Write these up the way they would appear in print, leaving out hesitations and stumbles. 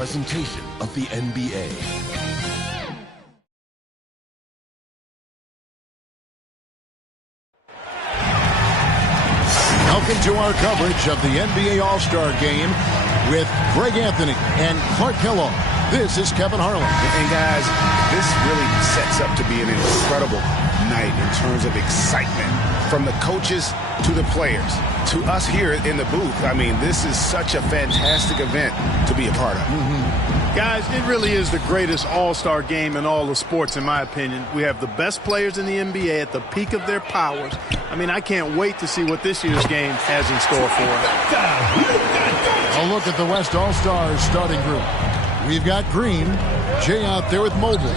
presentation of the NBA. Welcome to our coverage of the NBA All-Star Game with Greg Anthony and Clark Kellogg. This is Kevin Harlan. And guys, this really sets up to be an incredible night in terms of excitement from the coaches to the players to us here in the booth. I mean, this is such a fantastic event to be a part of. Guys, it really is the greatest all-star game in all of sports, in my opinion. We have the best players in the NBA at the peak of their powers. I mean, I can't wait to see what this year's game has in store for us. A look at the West All-Stars starting group. We've got Green, Jay out there with Mobley.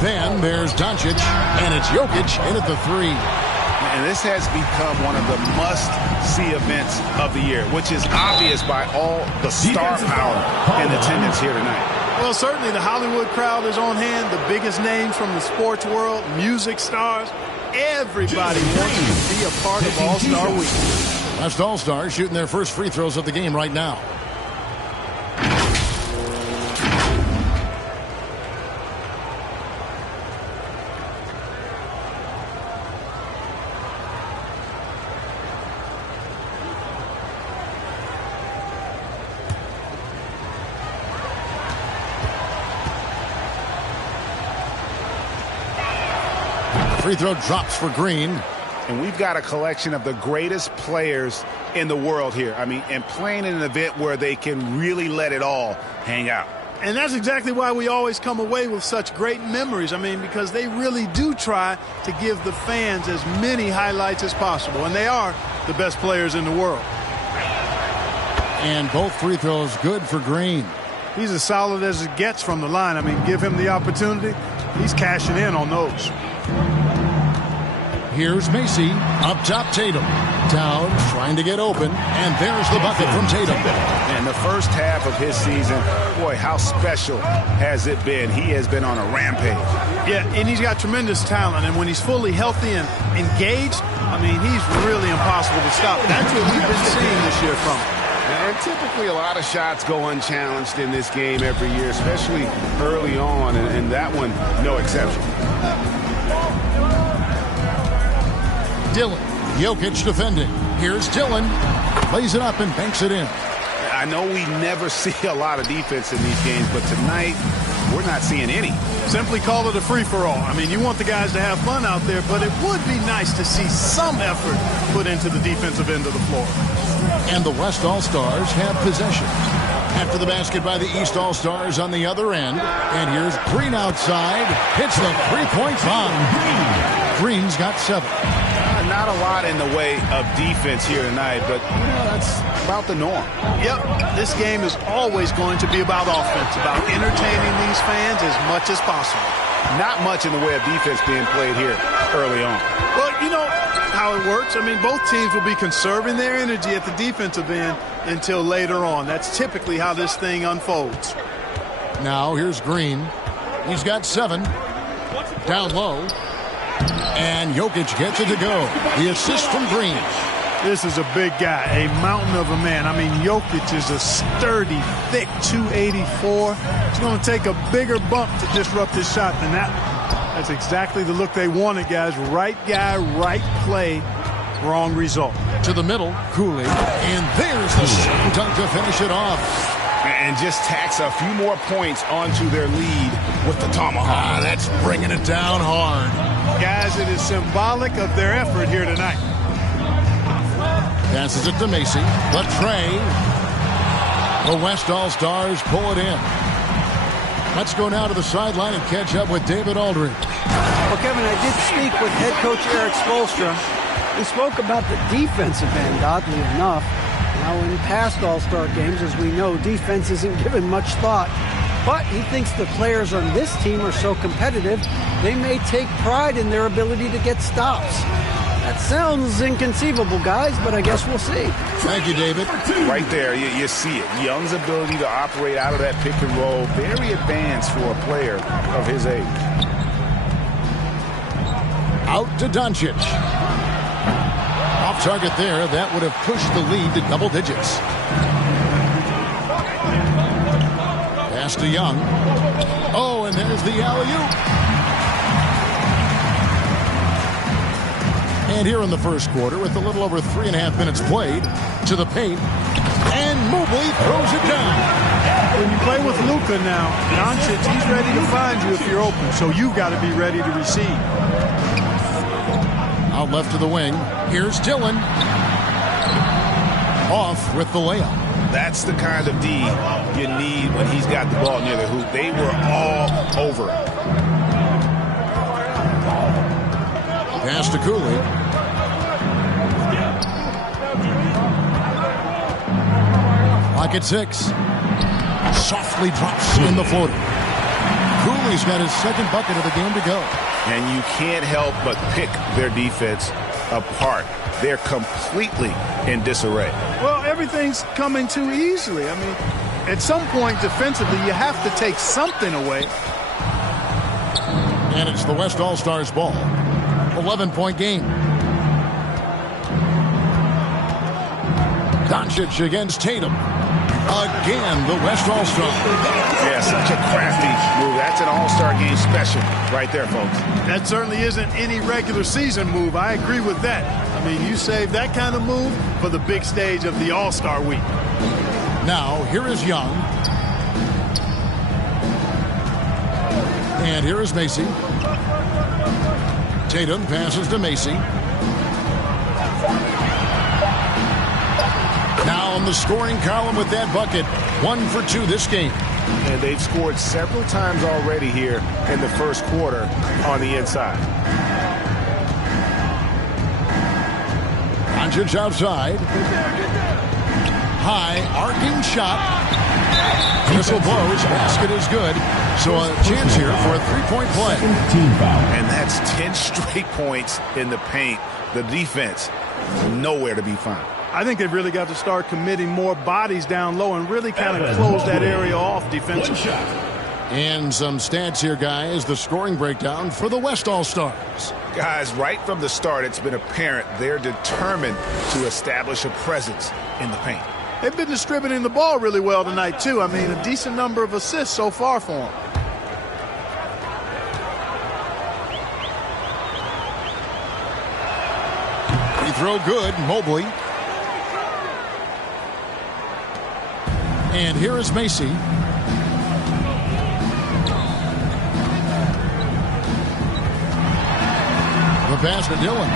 Then there's Doncic, and it's Jokic in at the 3. And this has become one of the must-see events of the year, which is obvious by all the star power and attendance here tonight. Well, certainly the Hollywood crowd is on hand, the biggest names from the sports world, music stars. Everybody wants to be a part of All-Star Week. West All-Stars shooting their first free throws of the game right now. Free throw drops for Green. And we've got a collection of the greatest players in the world here. I mean, and playing in an event where they can really let it all hang out. And that's exactly why we always come away with such great memories. I mean, because they really do try to give the fans as many highlights as possible. And they are the best players in the world. And both free throws good for Green. He's as solid as it gets from the line. I mean, give him the opportunity. He's cashing in on those. Here's Macy, up top Tatum. Down, trying to get open, and there's the bucket from Tatum. And the first half of his season, boy, how special has it been? He has been on a rampage. Yeah, and he's got tremendous talent, and when he's fully healthy and engaged, I mean, he's really impossible to stop. That's what we've been seeing this year from him. And typically a lot of shots go unchallenged in this game every year, especially early on, and that one, no exception. Dillon, Jokic defending. Here's Dillon. Plays it up and banks it in. I know we never see a lot of defense in these games, but tonight we're not seeing any. Simply call it a free-for-all. I mean, you want the guys to have fun out there, but it would be nice to see some effort put into the defensive end of the floor. And the West All-Stars have possession. After the basket by the East All-Stars on the other end. And here's Green outside. Hits the three-point bomb. Green's got 7. Not a lot in the way of defense here tonight, but you know, that's about the norm. Yep, this game is always going to be about offense, about entertaining these fans as much as possible. Not much in the way of defense being played here early on. Well, you know how it works. I mean, both teams will be conserving their energy at the defensive end until later on. That's typically how this thing unfolds. Now here's Green. He's got 7. Down low. And Jokic gets it to go. The assist from Green. This is a big guy, a mountain of a man. I mean, Jokic is a sturdy, thick 284. It's going to take a bigger bump to disrupt his shot than that. That's exactly the look they wanted, guys. Right guy, right play, wrong result. To the middle, Cooley. And there's the slam dunk to finish it off. And just tacks a few more points onto their lead with the tomahawk. That's bringing it down hard. Guys, it is symbolic of their effort here tonight. Passes it to Macy. The tray. The West All-Stars pull it in. Let's go now to the sideline and catch up with David Aldridge. Well, Kevin, I did speak with head coach Eric Spoelstra. We spoke about the defensive end, oddly enough. Now, in past All-Star games, as we know, defense isn't given much thought. But he thinks the players on this team are so competitive, they may take pride in their ability to get stops. That sounds inconceivable, guys, but I guess we'll see. Thank you, David. Right there, you see it. Young's ability to operate out of that pick and roll, very advanced for a player of his age. Out to Doncic. Off target there. That would have pushed the lead to double digits. Pass to Young. Oh, and there's the alley-oop. And here in the first quarter, with a little over 3.5 minutes played, to the paint. And Mobley throws it down. When you play with Luka now, Doncic, he's ready to find you if you're open. So you got to be ready to receive. Out left to the wing. Here's Dillon. Off with the layup. That's the kind of D you need when he's got the ball near the hoop. They were all over it. Pass to Cooley. Lock at 6. Softly drops in the floater. Cooley's got his second bucket of the game to go. And you can't help but pick their defense apart. They're completely in disarray. Well, everything's coming too easily. I mean, at some point defensively, you have to take something away. And it's the West All-Stars ball. 11-point game. Doncic against Tatum. Again, the West All-Star. Yeah, such a crafty move. That's an All-Star game special right there, folks. That certainly isn't any regular season move. I agree with that. I mean, you save that kind of move for the big stage of the All-Star week. Now, here is Young. And here is Macy. Tatum passes to Macy. Now on the scoring column with that bucket. 1 for 2 this game. And they've scored several times already here in the first quarter on the inside. Doncic outside. High, arcing shot. Whistle blows. Basket is good. So a chance here for a three-point play. And that's 10 straight points in the paint. The defense, nowhere to be found. I think they've really got to start committing more bodies down low and really kind of close that area off defensively. And some stats here, guys. The scoring breakdown for the West All-Stars. Guys, right from the start, it's been apparent they're determined to establish a presence in the paint. They've been distributing the ball really well tonight, too. I mean, a decent number of assists so far for them. Free throw good, Mobley. And here is Macy. The pass to Dillon.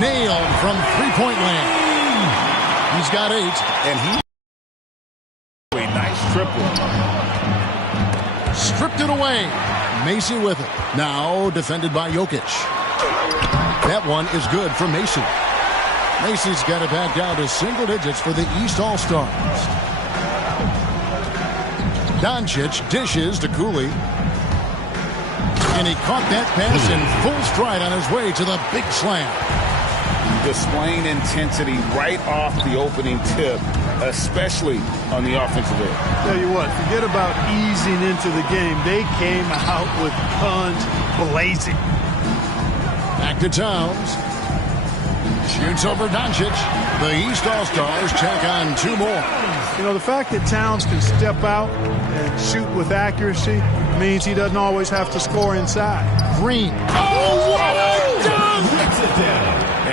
Nailed from three-point land. He's got 8. And he a nice triple. Stripped it away. Macy with it. Now defended by Jokic. That one is good for Macy. Macy's got it back down to single digits for the East All-Stars. Doncic dishes to Cooley. And he caught that pass in full stride on his way to the big slam. Displaying intensity right off the opening tip, especially on the offensive end. Tell you what, forget about easing into the game. They came out with guns blazing. Back to Towns. Shoots over Doncic. The East All-Stars check on 2 more. You know, the fact that Towns can step out and shoot with accuracy means he doesn't always have to score inside. Green. Oh, what a dunk!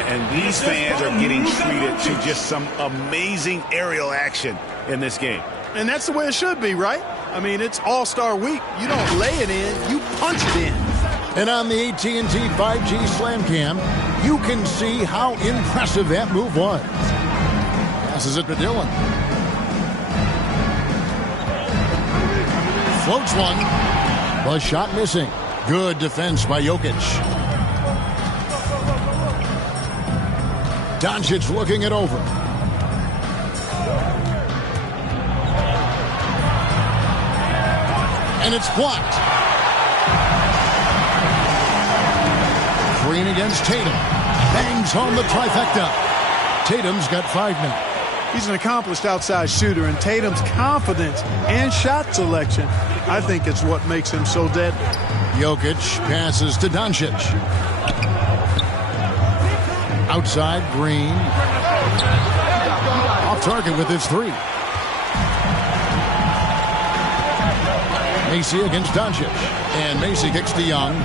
And these fans are getting treated to just some amazing aerial action in this game. And that's the way it should be, right? I mean, it's All-Star Week. You don't lay it in, you punch it in. And on the AT&T 5G Slam Cam, you can see how impressive that move was. Passes it to Dillon. Floats one. The shot missing. Good defense by Jokic. Doncic looking it over. And it's blocked. Green against Tatum. Bangs home the trifecta. Tatum's got 5 now. He's an accomplished outside shooter, and Tatum's confidence and shot selection, I think, is what makes him so deadly. Jokic passes to Doncic. Outside, Green. Off target with his 3. Macy against Doncic. And Macy kicks to Young.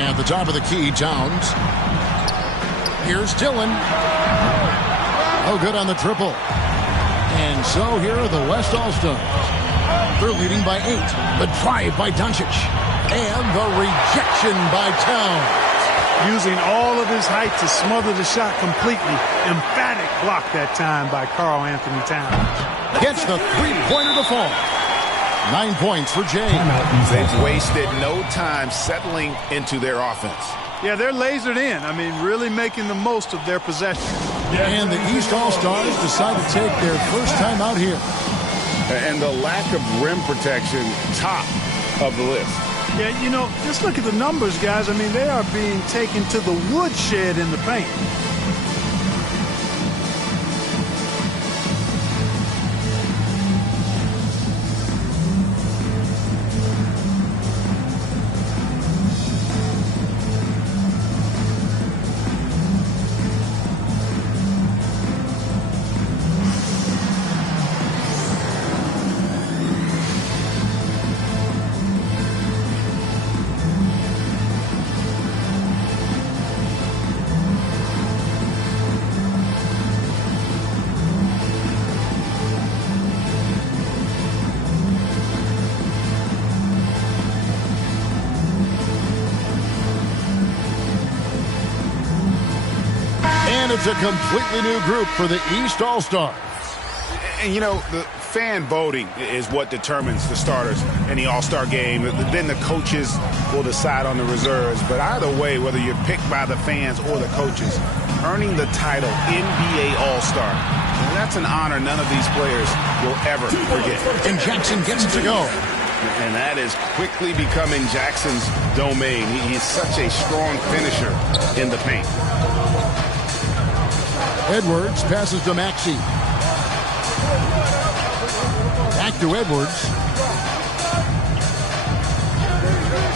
At the top of the key, Towns. Here's Dillon. Oh, good on the triple. And so here are the West All-Stars. They're leading by 8. The drive by Doncic. And the rejection by Towns. Using all of his height to smother the shot completely. Emphatic block that time by Karl Anthony Towns. Gets the three-pointer to fall. 9 points for James. They've wasted no time settling into their offense. Yeah, they're lasered in. I mean, really making the most of their possession. And the East All-Stars decide to take their first time out here. And the lack of rim protection, top of the list. Yeah, you know, just look at the numbers, guys. I mean, they are being taken to the woodshed in the paint. It's a completely new group for the East All-Stars. And, you know, the fan voting is what determines the starters in the All-Star game. Then the coaches will decide on the reserves. But either way, whether you're picked by the fans or the coaches, earning the title NBA All-Star, that's an honor none of these players will ever forget. And Jackson gets it to go. And that is quickly becoming Jackson's domain. He's such a strong finisher in the paint. Edwards passes to Maxey. Back to Edwards.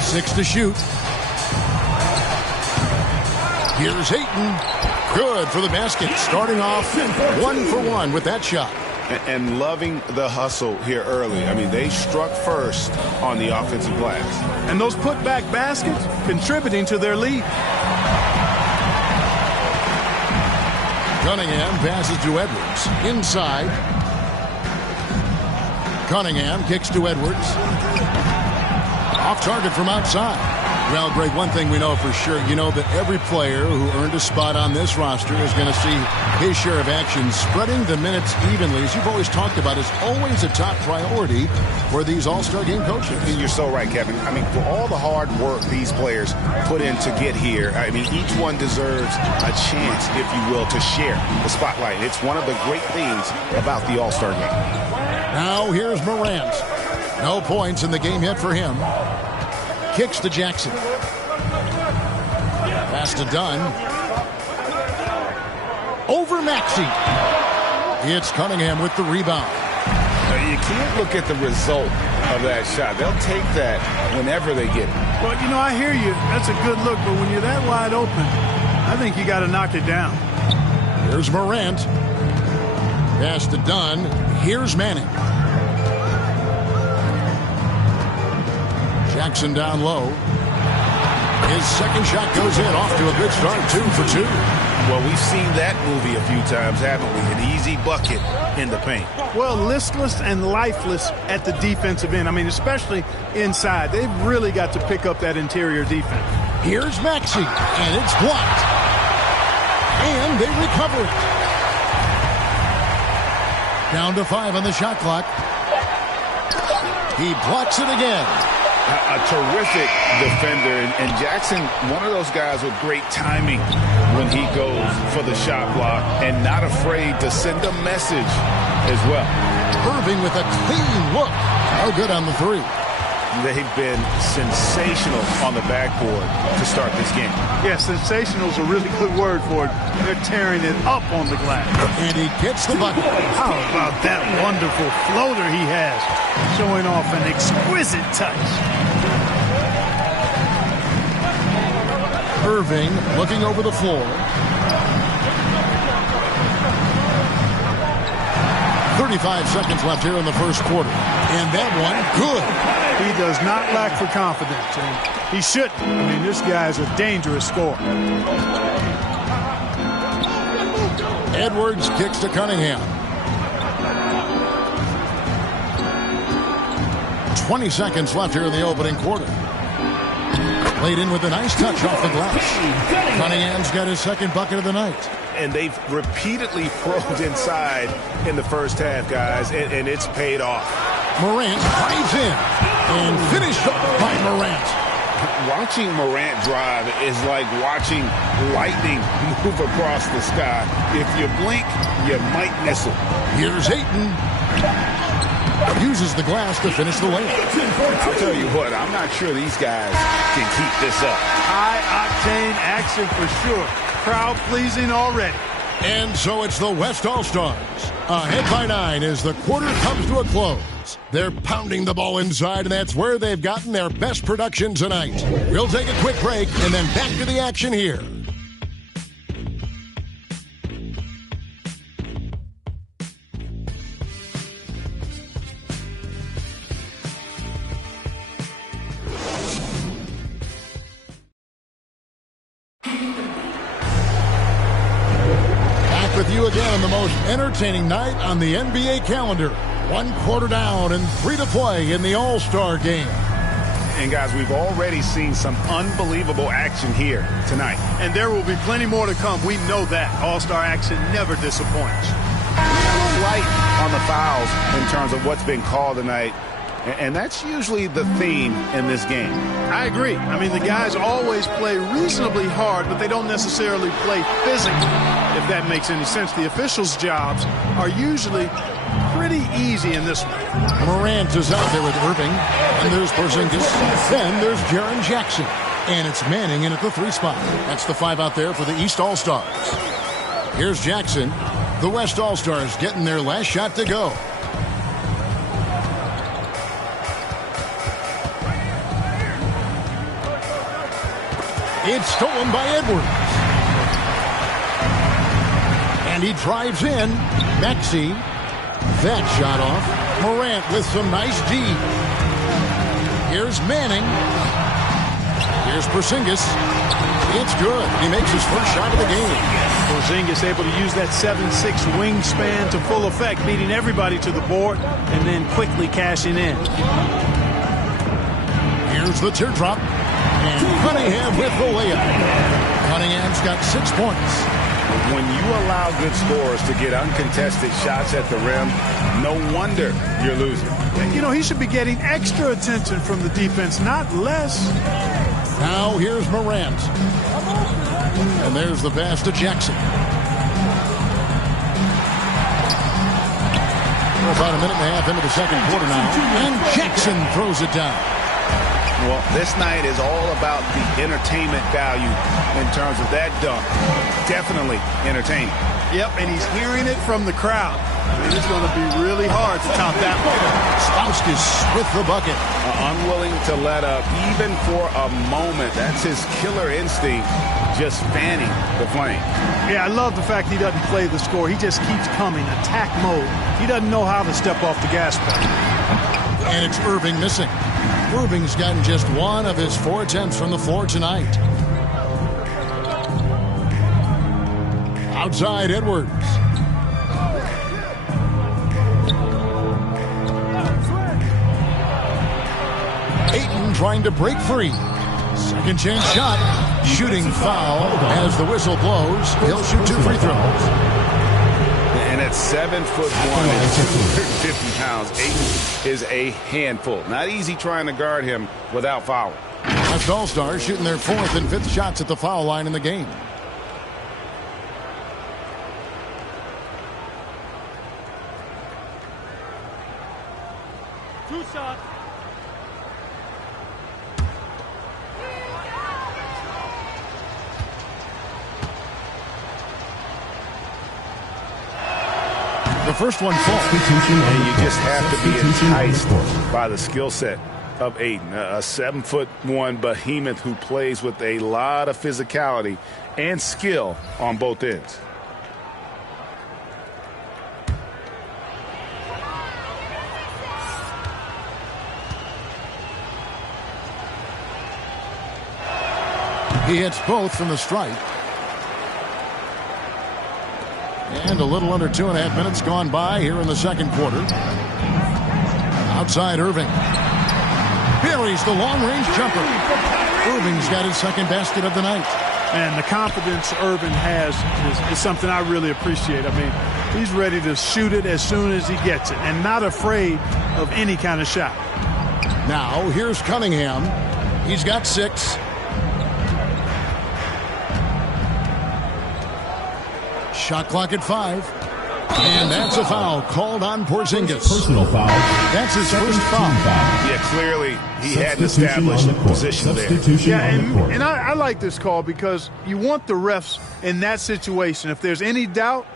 6 to shoot. Here's Ayton. Good for the basket. Starting off 1 for 1 with that shot. And loving the hustle here early. I mean, they struck first on the offensive glass. And those putback baskets contributing to their lead. Cunningham passes to Edwards. Inside. Cunningham kicks to Edwards. Off target from outside. Well, Greg, one thing we know for sure, you know that every player who earned a spot on this roster is going to see his share of action. Spreading the minutes evenly, as you've always talked about, is always a top priority for these All-Star game coaches. And you're so right, Kevin. I mean, for all the hard work these players put in to get here, I mean, each one deserves a chance, if you will, to share the spotlight. It's one of the great things about the All-Star game. Now here's Morant. No points in the game yet for him. Kicks to Jackson. Pass to Dunn. Over Maxey. It's Cunningham with the rebound. You can't look at the result of that shot. They'll take that whenever they get it. Well, you know, I hear you. That's a good look, but when you're that wide open, I think you got to knock it down. Here's Morant. Pass to Dunn. Here's Manning. Jackson down low. His second shot goes in, off to a good start, 2 for 2. Well, we've seen that movie a few times, haven't we? An easy bucket in the paint. Well, listless and lifeless at the defensive end. I mean, especially inside. They've really got to pick up that interior defense. Here's Maxey, and it's blocked. And they recover it. Down to 5 on the shot clock. He blocks it again. A terrific defender, and Jackson, one of those guys with great timing when he goes for the shot block and not afraid to send a message as well. Irving with a clean look. No good on the 3. They've been sensational on the backboard to start this game. Yeah, sensational is a really good word for it. They're tearing it up on the glass. And he gets the bucket. How about that wonderful floater he has, showing off an exquisite touch. Irving looking over the floor. 35 seconds left here in the first quarter. And that one, good. He does not lack for confidence, and he shouldn't. I mean, this guy's a dangerous scorer. Edwards kicks to Cunningham. 20 seconds left here in the opening quarter. Played in with a nice touch off the glass. Cunningham's got his second bucket of the night. And they've repeatedly probed inside in the first half, guys, and it's paid off. Morant drives in and finished off by Morant. Watching Morant drive is like watching lightning move across the sky. If you blink, you might miss it. Here's Ayton. Uses the glass to finish the layup. I'll tell you what, I'm not sure these guys can keep this up. High-octane action for sure. Crowd pleasing already. And so it's the West All-Stars. Ahead by 9 as the quarter comes to a close. They're pounding the ball inside, and that's where they've gotten their best production tonight. We'll take a quick break and then back to the action here. With you again on the most entertaining night on the NBA calendar. 1 quarter down and 3 to play in the All-Star game. And guys, we've already seen some unbelievable action here tonight. And there will be plenty more to come. We know that. All-Star action never disappoints. A little light on the fouls in terms of what's been called tonight. And that's usually the theme in this game. I agree. I mean, the guys always play reasonably hard, but they don't necessarily play physically, if that makes any sense. The officials' jobs are usually pretty easy in this one. Morant is out there with Irving, and there's Porzingis. Then there's Jaren Jackson, and it's Manning in at the 3 spot. That's the 5 out there for the East All-Stars. Here's Jackson. The West All-Stars getting their last shot to go. It's stolen by Edwards. And he drives in. Maxey. That shot off. Morant with some nice D. Here's Manning. Here's Porzingis. It's good. He makes his first shot of the game. Porzingis able to use that 7'6" wingspan to full effect, beating everybody to the board and then quickly cashing in. Here's the teardrop. And Cunningham with the layup. Cunningham's got 6 points. When you allow good scorers to get uncontested shots at the rim, no wonder you're losing. You know, he should be getting extra attention from the defense, not less. Now here's Morant. And there's the pass to Jackson. We're about a minute and a half into the second quarter now. And Jackson throws it down. Well, this night is all about the entertainment value in terms of that dunk. Definitely entertaining. Yep, and he's hearing it from the crowd. I mean, it's going to be really hard to top that one. Stauskas with the bucket. Unwilling to let up even for a moment. That's his killer instinct, just fanning the flame. Yeah, I love the fact he doesn't play the score. He just keeps coming, attack mode. He doesn't know how to step off the gas pedal. And it's Irving missing. Irving's gotten just 1 of his 4 attempts from the floor tonight. Outside Edwards. Ayton trying to break free. Second chance shot. Shooting foul as the whistle blows. He'll shoot 2 free throws. And at 7'1" and 250 pounds, Ayton is a handful. Not easy trying to guard him without fouling. West All-Stars shooting their 4th and 5th shots at the foul line in the game. Two shots. The first one falls. And you just have to be enticed by the skill set of Ayton, a 7'1" behemoth who plays with a lot of physicality and skill on both ends. He hits both from the stripe. And a little under 2.5 minutes gone by here in the second quarter. Outside Irving. Buries the long-range jumper. Irving's got his second basket of the night. And the confidence Irving has is something I really appreciate. I mean, he's ready to shoot it as soon as he gets it and not afraid of any kind of shot. Now, here's Cunningham. He's got 6. Shot clock at 5. And that's a foul called on Porzingis. Personal foul. That's his first foul. Yeah, clearly he had an established position there. Yeah, and I like this call because you want the refs in that situation. If there's any doubt,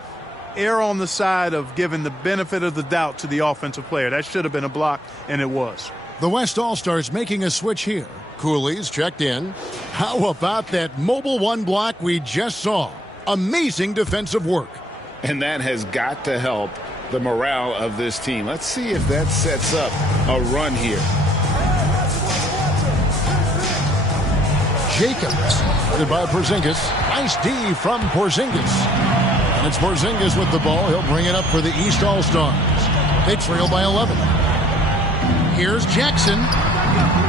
err on the side of giving the benefit of the doubt to the offensive player. That should have been a block, and it was. The West All-Stars making a switch here. Cooley's checked in. How about that mobile one block we just saw? Amazing defensive work. And that has got to help the morale of this team. Let's see if that sets up a run here. Jacobs, guarded by Porzingis. Nice D from Porzingis. And it's Porzingis with the ball. He'll bring it up for the East All-Stars. They trail by 11. Here's Jackson.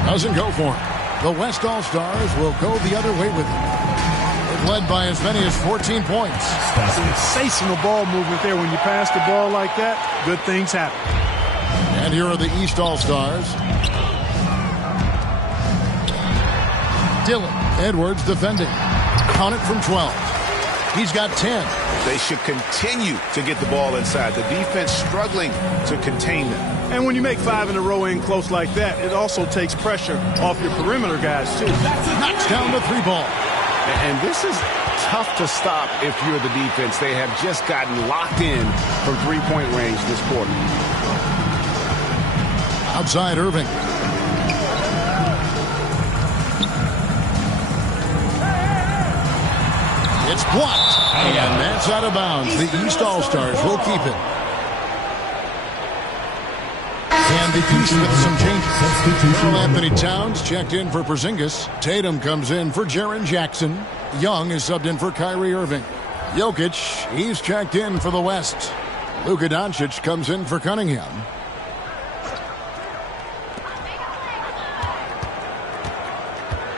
Doesn't go for him. The West All-Stars will go the other way with him. They've led by as many as 14 points. Sensational ball movement there. When you pass the ball like that, good things happen. And here are the East All-Stars. Dylan Edwards defending. Count it from 12. He's got 10. They should continue to get the ball inside. The defense struggling to contain them. And when you make 5 in a row in close like that, it also takes pressure off your perimeter guys, too. Knocks down the 3 ball. And this is tough to stop if you're the defense. They have just gotten locked in from 3-point range this quarter. Outside Irving. It's blocked. And that's out of bounds. The East All-Stars will keep it. And the East with some changes. Carl Anthony Towns checked in for Porzingis. Tatum comes in for Jaren Jackson. Young is subbed in for Kyrie Irving. Jokic, he's checked in for the West. Luka Doncic comes in for Cunningham.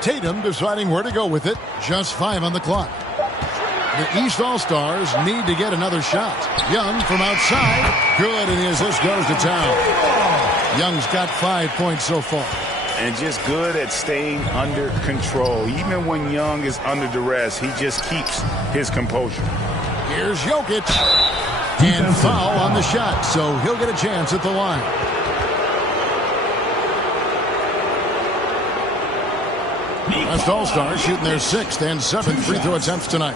Tatum deciding where to go with it. Just 5 on the clock. The East All-Stars need to get another shot. Young from outside. Good, and his list goes to town. Young's got 5 points so far. And just good at staying under control. Even when Young is under duress, he just keeps his composure. Here's Jokic. And foul on the shot, so he'll get a chance at the line. West All-Stars shooting their 6th and 7th free throw attempts tonight.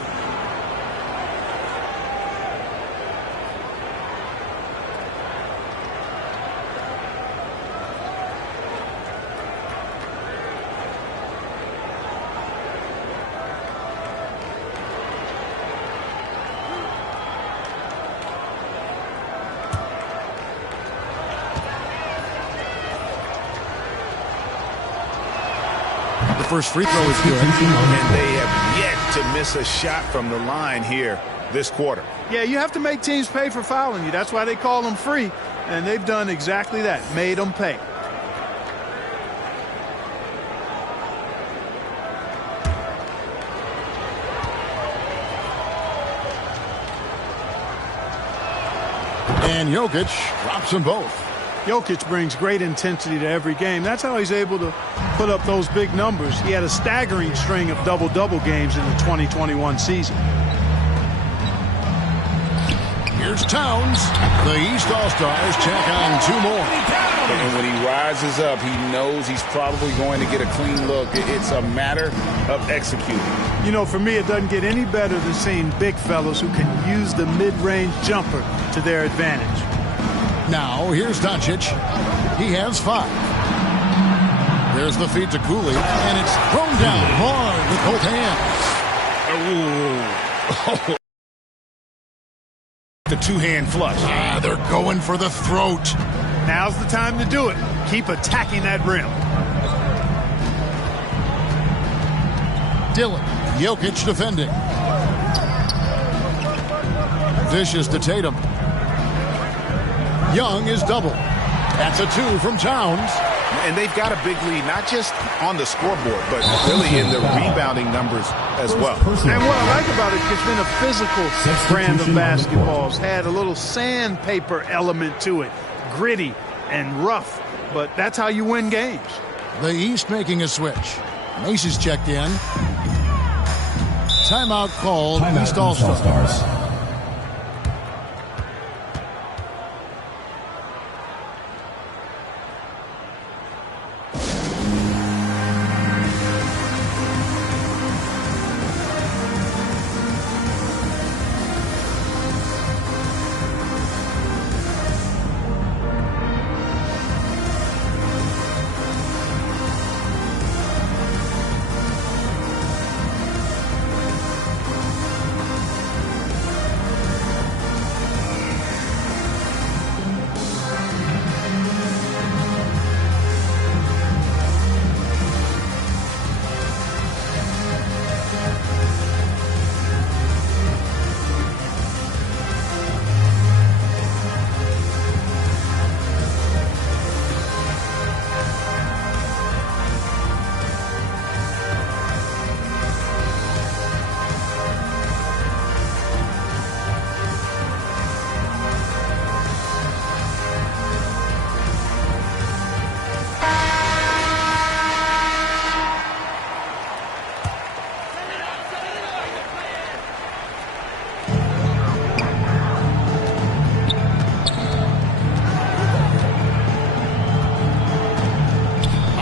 First free throw is good. And they have yet to miss a shot from the line here this quarter. Yeah, you have to make teams pay for fouling you. That's why they call them free. And they've done exactly that, made them pay. And Jokic drops them both. Jokic brings great intensity to every game. That's how he's able to put up those big numbers. He had a staggering string of double-double games in the 2021 season. Here's Towns. The East All-Stars check on 2 more. And when he rises up, he knows he's probably going to get a clean look. It's a matter of executing. You know, for me, it doesn't get any better than seeing big fellas who can use the mid-range jumper to their advantage. Now, here's Doncic. He has 5. There's the feed to Cooley, and it's thrown down hard with both hands. The 2-hand flush. They're going for the throat. Now's the time to do it. Keep attacking that rim. Dillon. Jokic defending. Dishes to Tatum. Young is double. That's a 2 from Towns. And they've got a big lead, not just on the scoreboard, but really in the rebounding numbers as well. And what I like about it, it's been a physical brand of basketball. It's had a little sandpaper element to it, gritty and rough, but that's how you win games. The East making a switch. Macy's checked in. Timeout called. East All-Stars.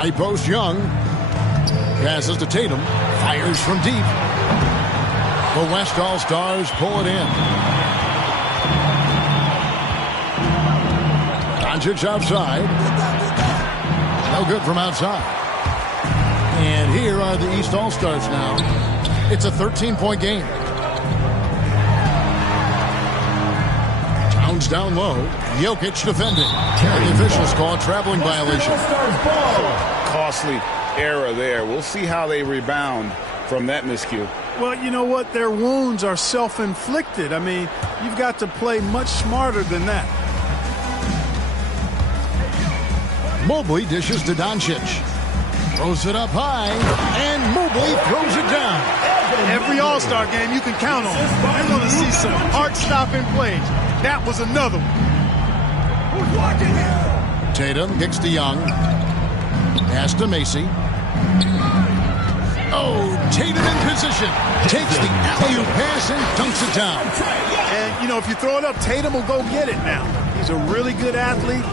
High post Young. Passes to Tatum. Fires from deep. The West All-Stars pull it in. Doncic outside. No good from outside. And here are the East All-Stars now. It's a 13-point game. Towns down low. Jokic defending. And the officials call a traveling violation. Costly error there. We'll see how they rebound from that miscue. Well, you know what? Their wounds are self-inflicted. I mean, you've got to play much smarter than that. Mobley dishes to Doncic. Throws it up high, and Mobley throws it down. Every All-Star game you can count on. You're going to see some heart-stopping plays. That was another one. Who's watching here? Tatum kicks to Young. Pass to Macy. Oh, Tatum in position. Takes the alley-oop pass and dunks it down. And, you know, if you throw it up, Tatum will go get it now. He's a really good athlete.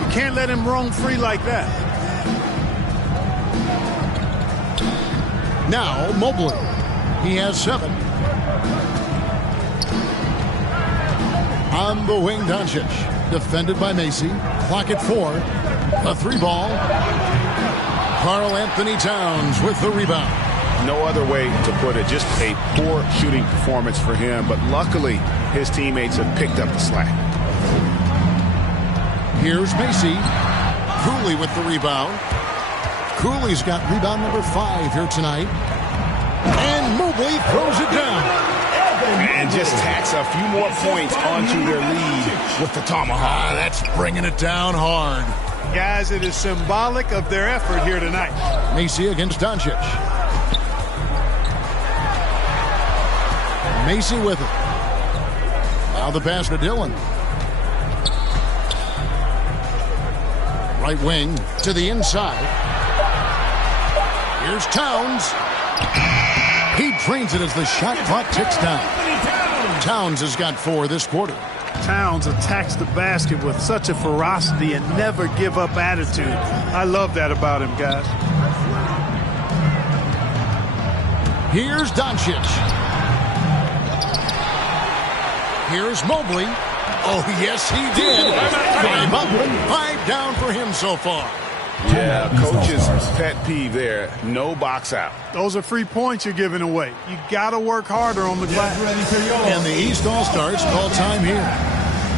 You can't let him roam free like that. Now, Mobley. He has 7. On the wing, Doncic. Defended by Macy. Clock at 4. A 3-ball. Karl Anthony Towns with the rebound. No other way to put it. Just a poor shooting performance for him. But luckily, his teammates have picked up the slack. Here's Macy. Cooley with the rebound. Cooley's got rebound number 5 here tonight. And Mobley throws it down. And just tacks a few more points onto their lead with the tomahawk. That's bringing it down hard. Guys, it is symbolic of their effort here tonight. Macy against Doncic. Macy with it. Now the pass to Dillon. Right wing to the inside. Here's Towns. He drains it as the shot clock ticks down. Towns has got 4 this quarter. Towns attacks the basket with such a ferocity and never give up attitude. I love that about him, guys. Here's Doncic. Here's Mobley. Oh, yes, he did. 5 up and 5 down for him so far. Yeah, coach's pet peeve there. No box out. Those are free points you're giving away. You got to work harder on the glass. And the East All-Stars call time here.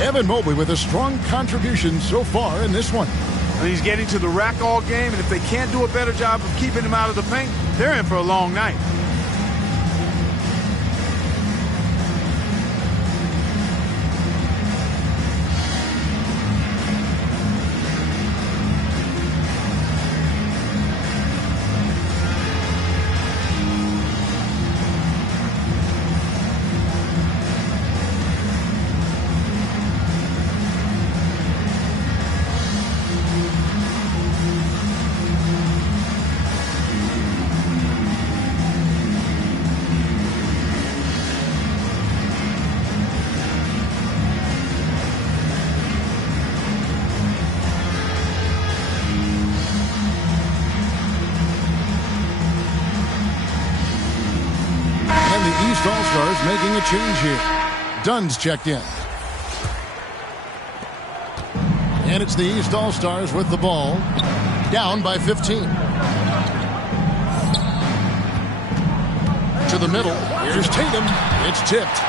Evan Mobley with a strong contribution so far in this one. And he's getting to the rack all game, and if they can't do a better job of keeping him out of the paint, they're in for a long night. All-Stars making a change here. Dunn's checked in. And it's the East All-Stars with the ball. Down by 15. To the middle. Here's Tatum. It's tipped.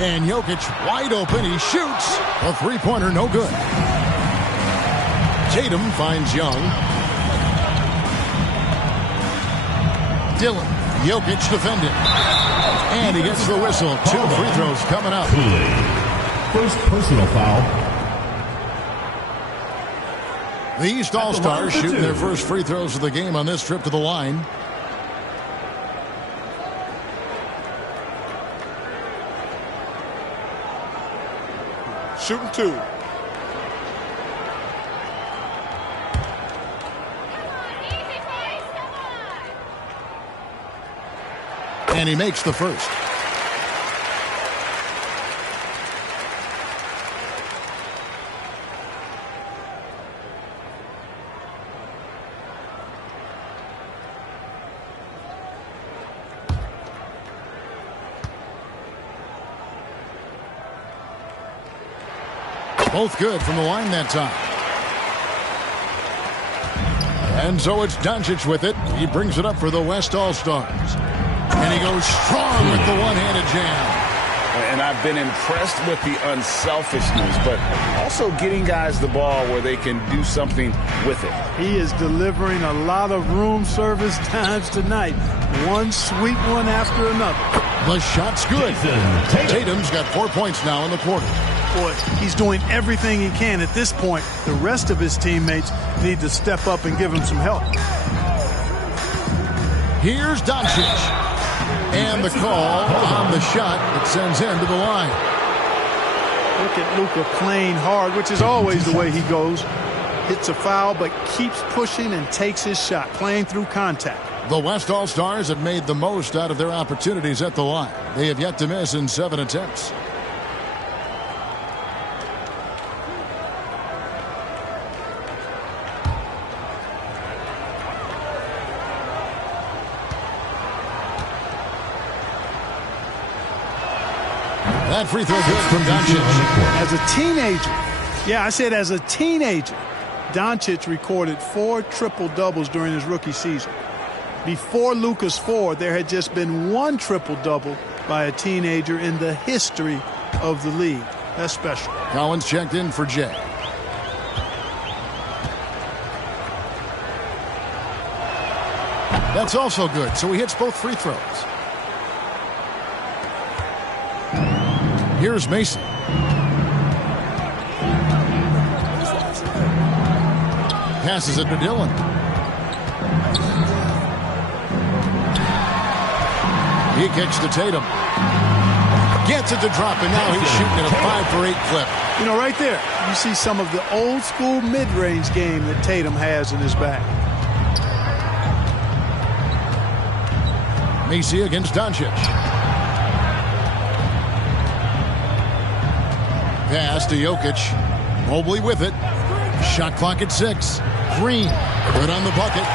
And Jokic wide open. He shoots. A three-pointer, no good. Tatum finds Young. Dillon. Jokic defending. And he gets the whistle. 2 free throws coming up. First personal foul. The East All-Stars shooting their first free throws of the game on this trip to the line. Shooting 2. And he makes the first. Both good from the line that time. And so it's Doncic with it. He brings it up for the West All-Stars. And he goes strong with the one-handed jam. And I've been impressed with the unselfishness, but also getting guys the ball where they can do something with it. He is delivering a lot of room service times tonight. One sweet one after another. The shot's good. Tatum's got 4 points now in the quarter. Boy, he's doing everything he can at this point. The rest of his teammates need to step up and give him some help. Here's Doncic. And the call on the shot that sends him to the line. Look at Luka playing hard, which is always the way he goes. Hits a foul, but keeps pushing and takes his shot, playing through contact. The West All-Stars have made the most out of their opportunities at the line. They have yet to miss in 7 attempts. That free throw good from Doncic. As a teenager, I said as a teenager, Doncic recorded 4 triple-doubles during his rookie season. Before Luka's 4, there had just been 1 triple-double by a teenager in the history of the league. That's special. Collins checked in for Jay. That's also good, so he hits both free throws. Here's Mason. Passes it to Dillon. He kicks to Tatum. Gets it to drop, and now he's shooting at a 5-for-8 clip. You know, right there, you see some of the old-school mid-range game that Tatum has in his bag. Macy against Doncic. Pass to Jokic. Mobley with it. Shot clock at 6. Green. Good on the bucket.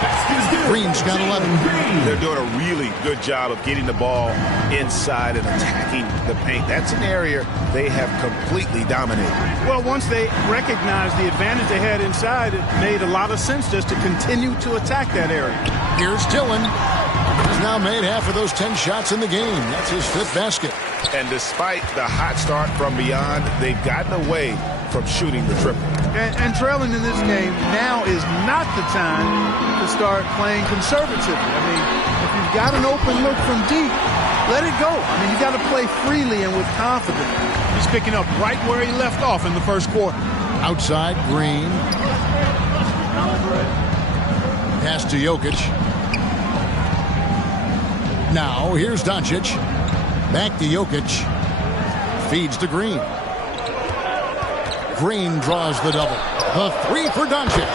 Green's got 11. They're doing a really good job of getting the ball inside and attacking the paint. That's an area they have completely dominated. Well, once they recognized the advantage they had inside, it made a lot of sense just to continue to attack that area. Here's Dillon. He's now made half of those 10 shots in the game. That's his 5th basket. And despite the hot start from beyond, they've gotten away from shooting the triple. And trailing in this game, now is not the time to start playing conservatively. I mean, if you've got an open look from deep, let it go. I mean, you got to play freely and with confidence. He's picking up right where he left off in the first quarter. Outside, Green. Pass to Jokic. Now, here's Doncic. Back to Jokic. Feeds to Green. Green draws the double. The 3 for Doncic.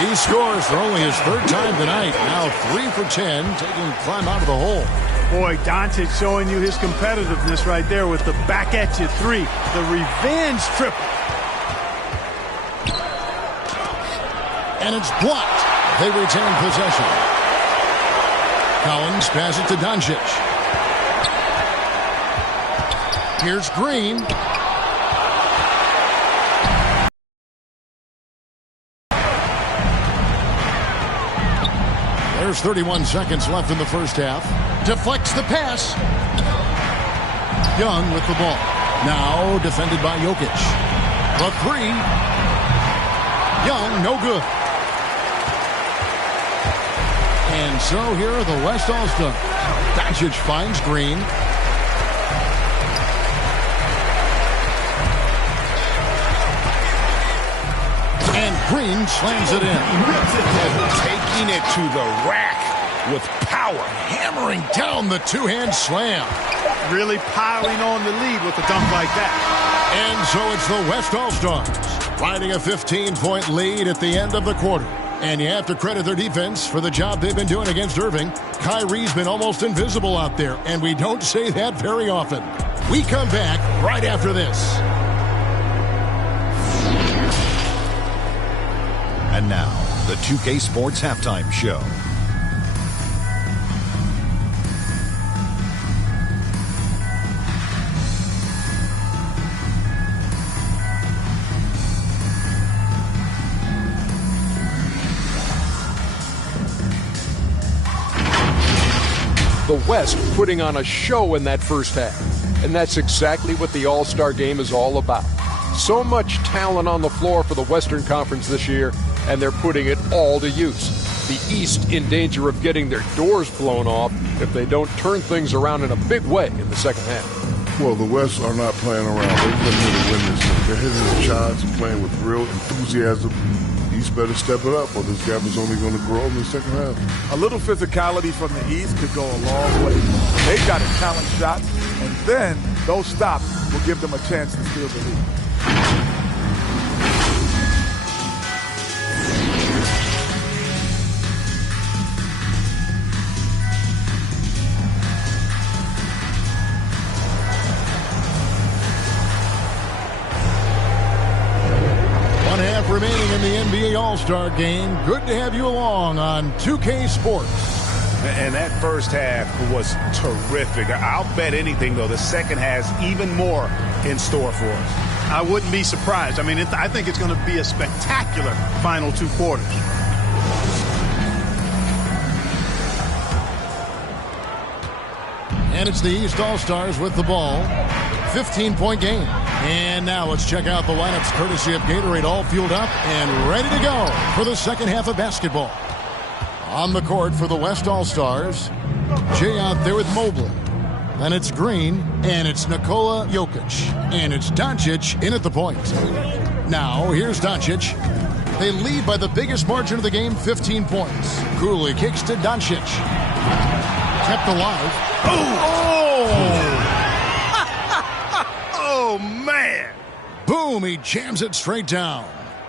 He scores for only his 3rd time tonight. Now 3 for 10, taking climb out of the hole. Boy, Doncic showing you his competitiveness right there with the back at you 3. The revenge triple. And it's blocked. They retain possession. Collins passes to Doncic. Here's Green. There's 31 seconds left in the first half. Deflects the pass. Young with the ball. Now defended by Jokic. The three. Young, no good. And so here are the West All-Stars. Doncic finds Green. And Green slams it in. Taking it to the rack with power. Hammering down the two-hand slam. Really piling on the lead with a dunk like that. And so it's the West All-Stars riding a 15-point lead at the end of the quarter. And you have to credit their defense for the job they've been doing against Irving. Kyrie's been almost invisible out there, and we don't say that very often. We come back right after this. And now, the 2K Sports Halftime Show. The West putting on a show in that first half. And that's exactly what the All-Star game is all about. So much talent on the floor for the Western Conference this year, and they're putting it all to use. The East in danger of getting their doors blown off if they don't turn things around in a big way in the second half. Well, the West are not playing around. They come here to win this thing. They're hitting their shots and playing with real enthusiasm. East better step it up, or this gap is only going to grow in the second half. A little physicality from the East could go a long way. They've got to challenge shots, and then those stops will give them a chance to steal the lead. Remaining in the NBA All-Star game. Good to have you along on 2K Sports. And that first half was terrific. I'll bet anything, though, the second has even more in store for us. I wouldn't be surprised. I mean, I think it's going to be a spectacular final two quarters. And it's the East All-Stars with the ball. 15-point game. And now let's check out the lineups courtesy of Gatorade, all fueled up and ready to go for the second half of basketball. On the court for the West All-Stars, Jay out there with Mobley. Then it's Green, and it's Nikola Jokic. And it's Doncic in at the point. Now, here's Doncic. They lead by the biggest margin of the game, 15 points. Cooley kicks to Doncic. Kept alive. Oh, man. Boom, he jams it straight down.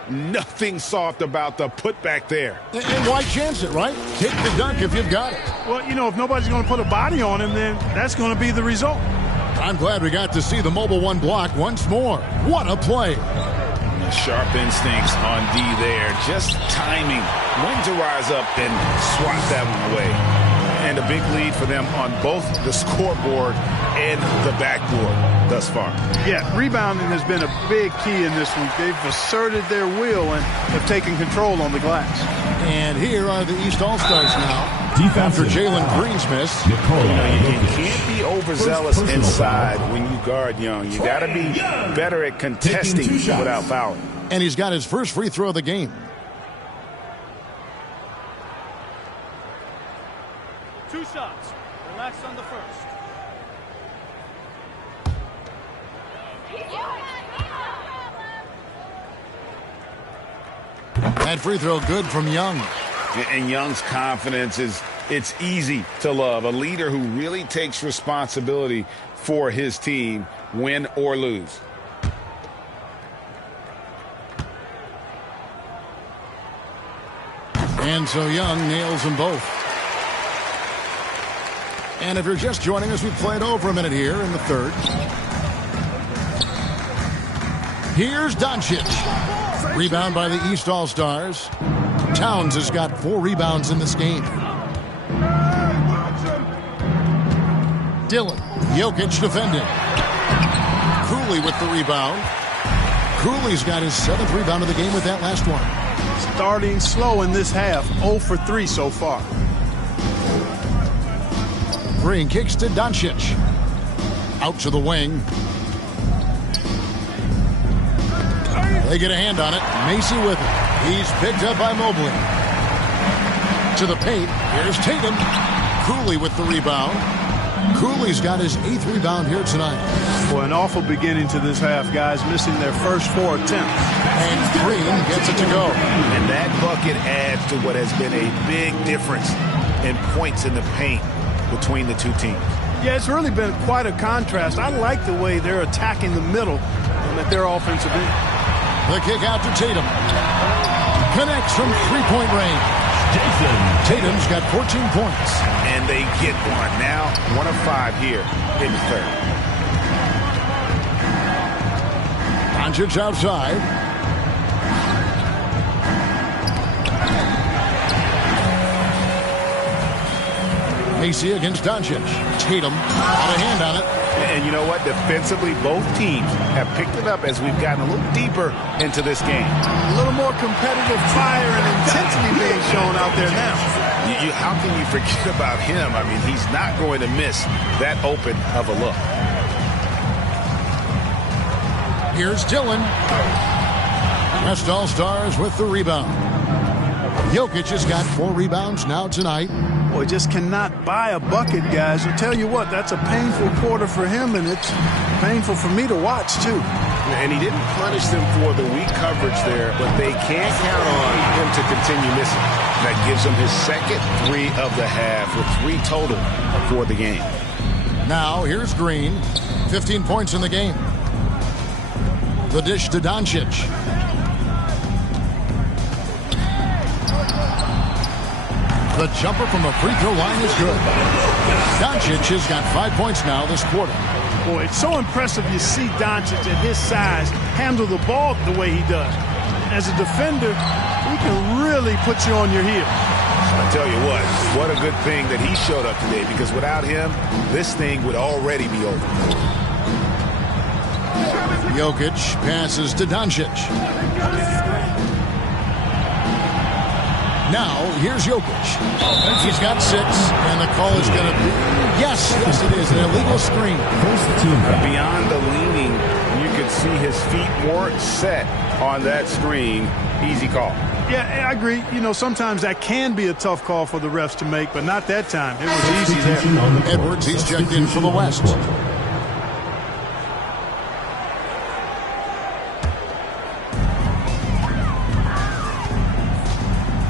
Nothing soft about the putback there. And why chance it, right? Take the dunk if you've got it. Well, you know, if nobody's going to put a body on him, then that's going to be the result. I'm glad we got to see the mobile one block once more. What a play. Sharp instincts on D there. Just timing when to rise up and swat that one away. And a big lead for them on both the scoreboard and the backboard thus far. Yeah, rebounding has been a big key in this week. They've asserted their will and have taken control on the glass. And here are the East All-Stars now. Defensive After Jalen Green's miss. You can't be overzealous inside when you guard Young. You got to be better at contesting without fouling. And he's got his first free throw of the game. Two shots. Relax on the first. That free throw good from Young. And Young's confidence it's easy to love. A leader who really takes responsibility for his team, win or lose. And so Young nails them both. And if you're just joining us, we played over a minute here in the third. Here's Doncic. Rebound by the East All-Stars. Towns has got 4 rebounds in this game. Dillon. Jokic defending. Cooley with the rebound. Cooley's got his 7th rebound of the game with that last one. Starting slow in this half. 0 for 3 so far. Green kicks to Doncic. Out to the wing. They get a hand on it. Macy with it. He's picked up by Mobley. To the paint. Here's Tatum. Cooley with the rebound. Cooley's got his 8th rebound here tonight. Boy, an awful beginning to this half, guys, missing their first 4 attempts. And Green gets it to go. And that bucket adds to what has been a big difference in points in the paint between the two teams. Yeah, it's really been quite a contrast. I like the way they're attacking the middle and at their offensive end. The kick out to Tatum. Connects from three-point range. Tatum's got 14 points. And they get one. Now 1 of 5 here in the third. Doncic outside. Macy against Doncic. Tatum got a hand on it. And you know what? Defensively, both teams have picked it up as we've gotten a little deeper into this game. A little more competitive fire and intensity being shown out there now. How can you forget about him? I mean, he's not going to miss that open of a look. Here's Dillon. West All-Stars with the rebound. Jokic has got 4 rebounds now tonight. Boy, just cannot buy a bucket, guys. I'll tell you what, that's a painful quarter for him, and it's painful for me to watch, too. And he didn't punish them for the weak coverage there, but they can't count on him to continue missing. That gives him his second 3 of the half with 3 total for the game. Now, here's Green. 15 points in the game. The dish to Doncic. The jumper from the free throw line is good. Doncic has got 5 points now this quarter. Boy, it's so impressive you see Doncic at his size handle the ball the way he does. As a defender, he can really put you on your heels. I tell you what a good thing that he showed up today, because without him, this thing would already be over. Jokic passes to Doncic. Now, here's Jokic. He's got 6, and the call is going to be... Yes, it is. An illegal screen. Beyond the leaning, you could see his feet more set on that screen. Easy call. Yeah, I agree. You know, sometimes that can be a tough call for the refs to make, but not that time. It was easy there. Edwards, he's checked in for the West.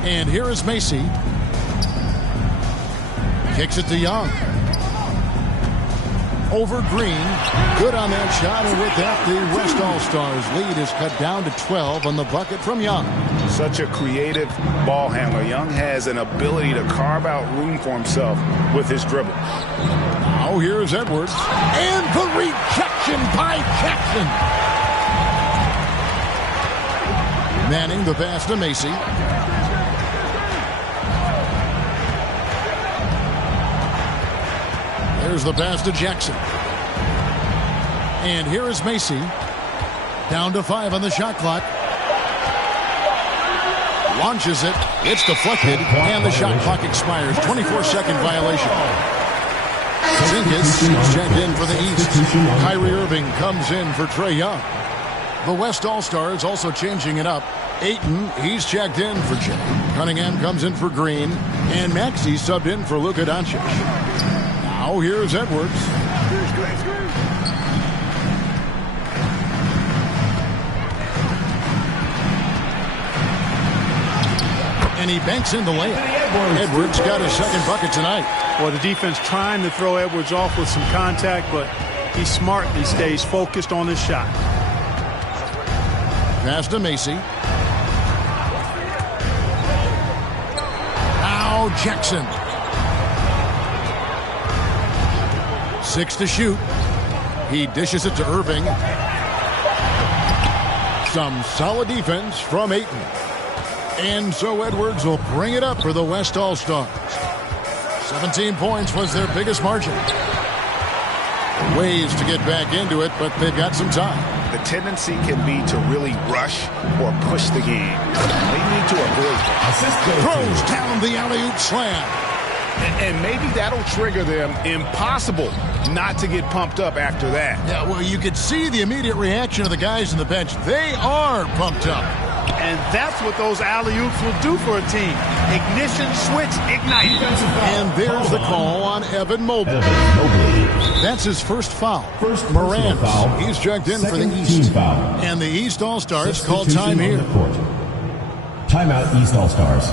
And here is Macy. Kicks it to Young. Over Green. Good on that shot, and with that, the West All-Stars lead is cut down to 12 on the bucket from Young. Such a creative ball handler. Young has an ability to carve out room for himself with his dribble. Now here's Edwards. And the rejection by Jackson. Manning the pass to Macy. There's the pass to Jackson. And here is Macy. Down to 5 on the shot clock. Launches it. It's deflected. And the shot clock expires. 24-second violation. Zinkas is checked in for the East. Kyrie Irving comes in for Trae Young. The West All-Stars also changing it up. Ayton, he's checked in for Jay. Cunningham comes in for Green. And Maxey subbed in for Luka Doncic. Now here's Edwards. And he banks in the layup. Edwards got his second bucket tonight. Well, the defense trying to throw Edwards off with some contact, but he's smart and he stays focused on his shot. Pass to Macy. Now Jackson. 6 to shoot. He dishes it to Irving. Some solid defense from Ayton. And so Edwards will bring it up for the West All-Stars. 17 points was their biggest margin. Ways to get back into it, but they've got some time. The tendency can be to really rush or push the game. They need to avoid that. Throws down the alley-oop slam. And maybe that'll trigger them. Impossible not to get pumped up after that. Yeah, well, you could see the immediate reaction of the guys on the bench. They are pumped up. And that's what those alley-oops will do for a team. Ignition switch, ignite. And there's the call on Evan Mobley. That's his first foul. Moran, he's checked in for the East. And the East All-Stars called time here. Timeout, East All-Stars.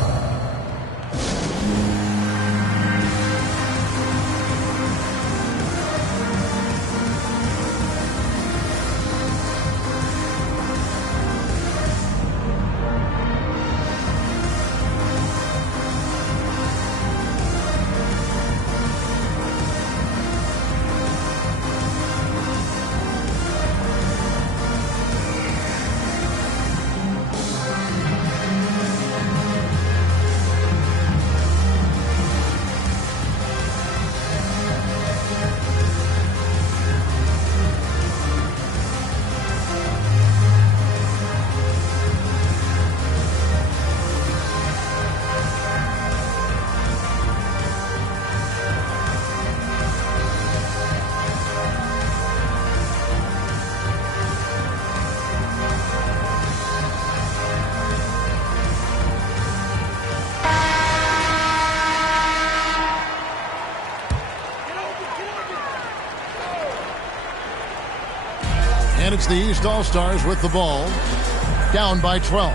And it's the East All-Stars with the ball. Down by 12.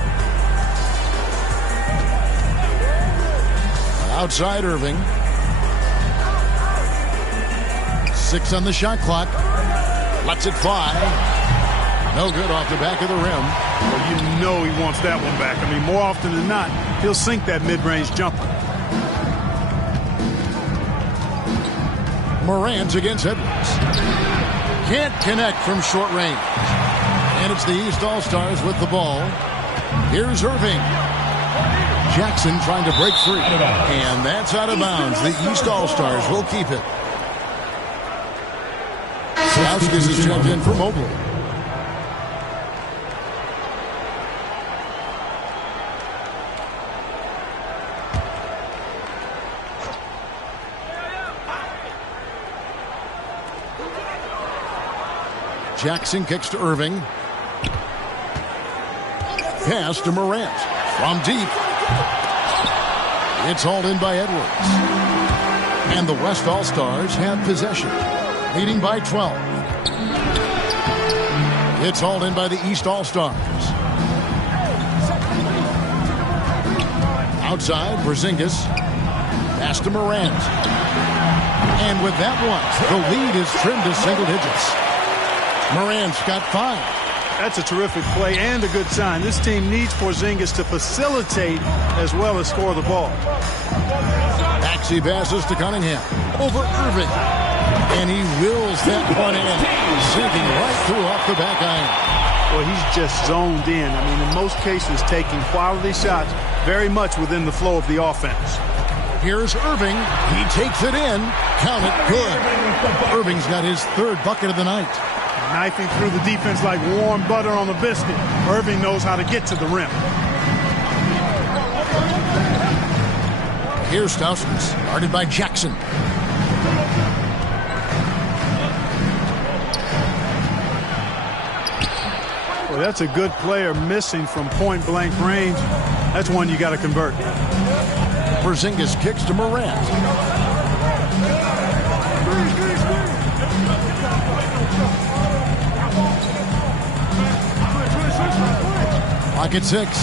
Outside Irving. 6 on the shot clock. Lets it fly. No good off the back of the rim. Well, you know he wants that one back. I mean, more often than not, he'll sink that mid-range jumper. Morant's against Edwards. Can't connect from short range. And it's the East All-Stars with the ball. Here's Irving. Jackson trying to break free. And that's out of bounds. The East All-Stars will keep it. Sauskas is checked in for Mobley. Jackson kicks to Irving. Pass to Morant. From deep. It's hauled in by Edwards. And the West All-Stars have possession. Leading by 12. It's hauled in by the East All-Stars. Outside, Porzingis. Pass to Morant. And with that one, the lead is trimmed to single digits. Morant's got 5. That's a terrific play and a good sign. This team needs Porzingis to facilitate as well as score the ball. Maxey passes to Cunningham. Over Irving. And he wills that one in. Sinking right through off the back iron. Well, he's just zoned in. I mean, in most cases, taking quality shots very much within the flow of the offense. Here's Irving. He takes it in. Count it good. Irving's got his 3rd bucket of the night. Knifing through the defense like warm butter on a biscuit. Irving knows how to get to the rim. Here's Stauskas, guarded by Jackson. Well, that's a good player missing from point-blank range. That's one you got to convert. Porzingis kicks to Morant. Pocket 6.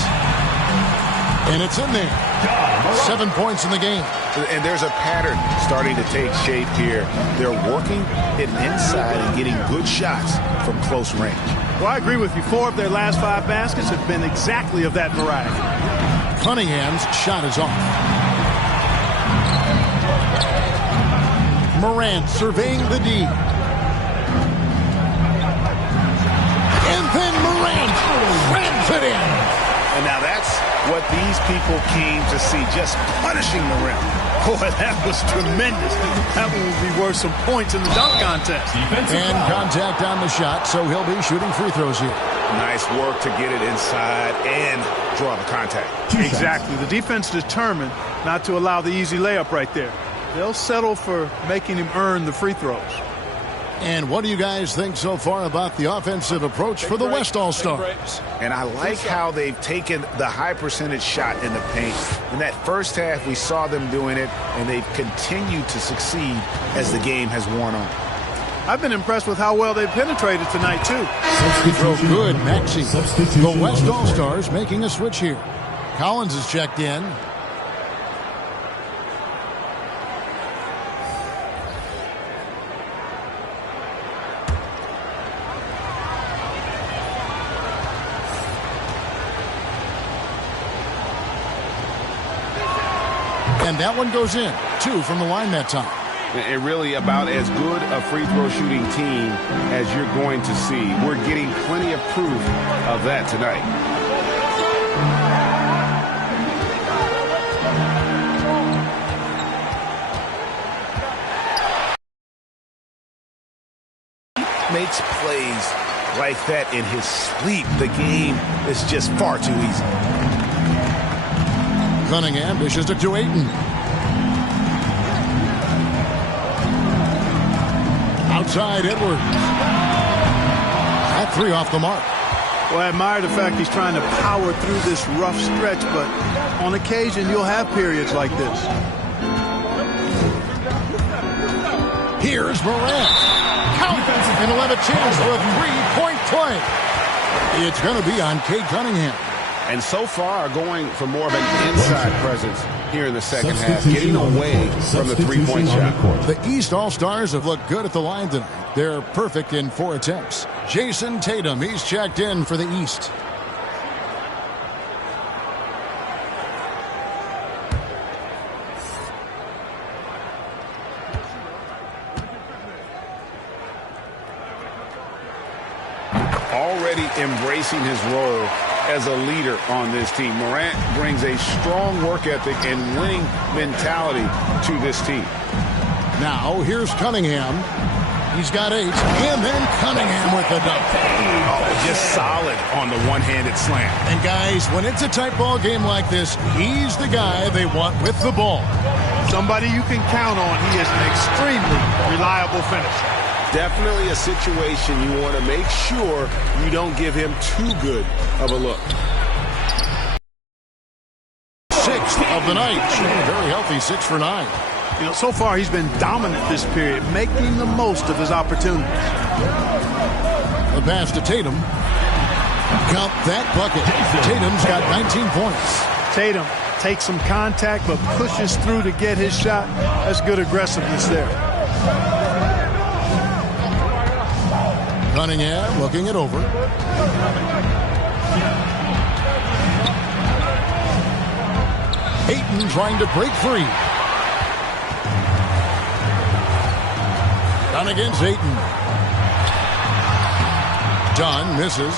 And it's in there. 7 points in the game. And there's a pattern starting to take shape here. They're working it inside and getting good shots from close range. Well, I agree with you. 4 of their last 5 baskets have been exactly of that variety. Cunningham's shot is off. Morant surveying the D. And then Morant rams it in. And now that's what these people came to see, just punishing the rim. Boy, that was tremendous. That one would be worth some points in the dunk contest. And contact on the shot, so he'll be shooting free throws here. Nice work to get it inside and draw the contact. Exactly. The defense determined not to allow the easy layup right there. They'll settle for making him earn the free throws. And what do you guys think so far about the offensive approach for the West All-Stars? And I like how they've taken the high percentage shot in the paint. In that first half, we saw them doing it, and they've continued to succeed as the game has worn on. I've been impressed with how well they've penetrated tonight, too. Real good, Maxey. The West All-Stars making a switch here. Collins is checked in. And that one goes in. 2 from the line that time. And really about as good a free throw shooting team as you're going to see. We're getting plenty of proof of that tonight. Makes plays like that in his sleep. The game is just far too easy. Cunningham dishes it to Ayton. Outside Edwards. That 3 off the mark. Well, I admire the fact he's trying to power through this rough stretch, but on occasion you'll have periods like this. Here's Morant. Count, and he'll have a chance for a 3-point play. It's going to be on Cade Cunningham. And so far, going for more of an inside presence here in the second half, getting away from the 3-point shot. The East All-Stars have looked good at the line tonight. They're perfect in 4 attempts. Jason Tatum, he's checked in for the East. Already embracing his role as a leader on this team. Morant brings a strong work ethic and winning mentality to this team. Now, here's Cunningham. He's got 8, and then Cunningham with the dunk. Oh, just solid on the one-handed slam. And guys, when it's a tight ball game like this, he's the guy they want with the ball. Somebody you can count on. He is an extremely reliable finisher. Definitely a situation you want to make sure you don't give him too good of a look. 6th of the night. Very healthy 6 for 9. You know, so far he's been dominant this period, making the most of his opportunities. The pass to Tatum. Count that bucket. Tatum's got 19 points. Tatum takes some contact but pushes through to get his shot. That's good aggressiveness there. Cunningham looking it over. Ayton trying to break free. Done against Ayton. Dunn misses.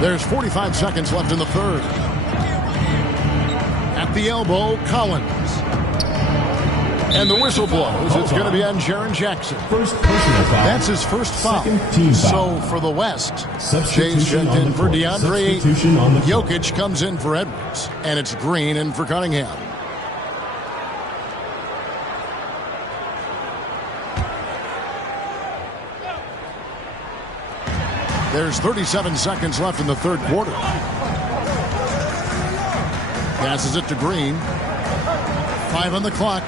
There's 45 seconds left in the third. At the elbow, Collins. And the whistle blows. It's going to be on Jaren Jackson. First personal foul. That's his first foul. Team foul. So for the West, Substitution Jay's checked in for DeAndre Ayton. Jokic comes in for Edwards. And it's Green in for Cunningham. There's 37 seconds left in the third quarter. Passes it to Green. 5 on the clock.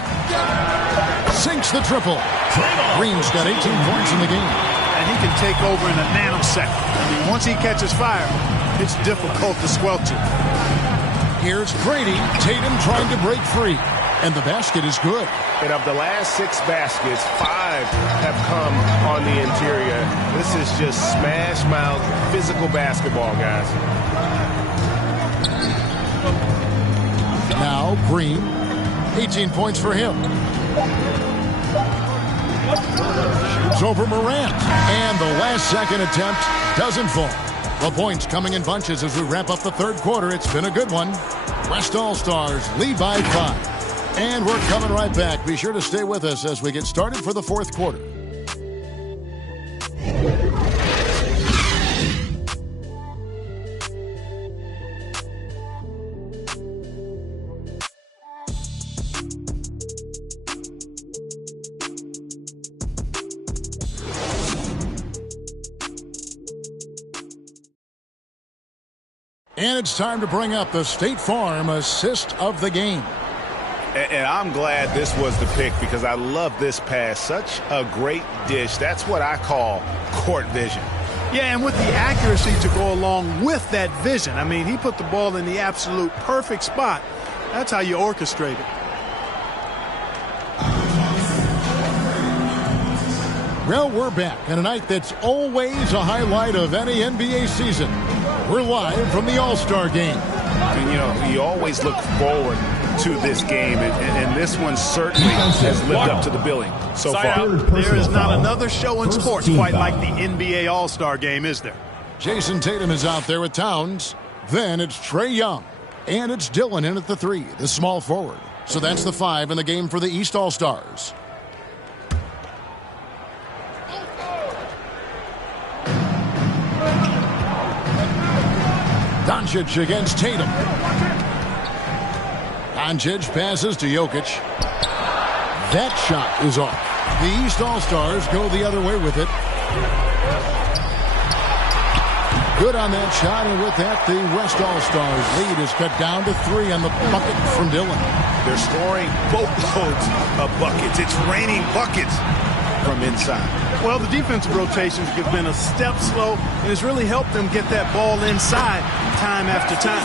Sinks the triple. Green's got 18 points in the game. And he can take over in a nanosecond. I mean, once he catches fire, it's difficult to squelch it. Here's Grady. Tatum trying to break free. And the basket is good. And of the last 6 baskets, 5 have come on the interior. This is just smash mouth physical basketball, guys. Now Green. 18 points for him. Shoots over Morant. And the last second attempt doesn't fall. The points coming in bunches as we wrap up the third quarter. It's been a good one. West All-Stars lead by 5. And we're coming right back. Be sure to stay with us as we get started for the fourth quarter. And it's time to bring up the State Farm assist of the game. And I'm glad this was the pick because I love this pass. Such a great dish. That's what I call court vision. Yeah, and with the accuracy to go along with that vision. I mean, he put the ball in the absolute perfect spot. That's how you orchestrate it. Well, we're back in a night that's always a highlight of any NBA season. We're live from the All-Star game. And, you know, you always look forward to this game, and this one certainly has lived up to the billing so far. There is not another show in sports quite like the NBA All-Star game, is there? Jason Tatum is out there with Towns. Then it's Trae Young. And it's Dillon in at the 3, the small forward. So that's the 5 in the game for the East All-Stars. Doncic against Tatum. Doncic passes to Jokic. That shot is off. The East All-Stars go the other way with it. Good on that shot, and with that, the West All-Stars lead is cut down to 3 on the bucket from Dillon. They're scoring boatloads of buckets. It's raining buckets from inside. Well, the defensive rotations have been a step slow, and it's really helped them get that ball inside time after time.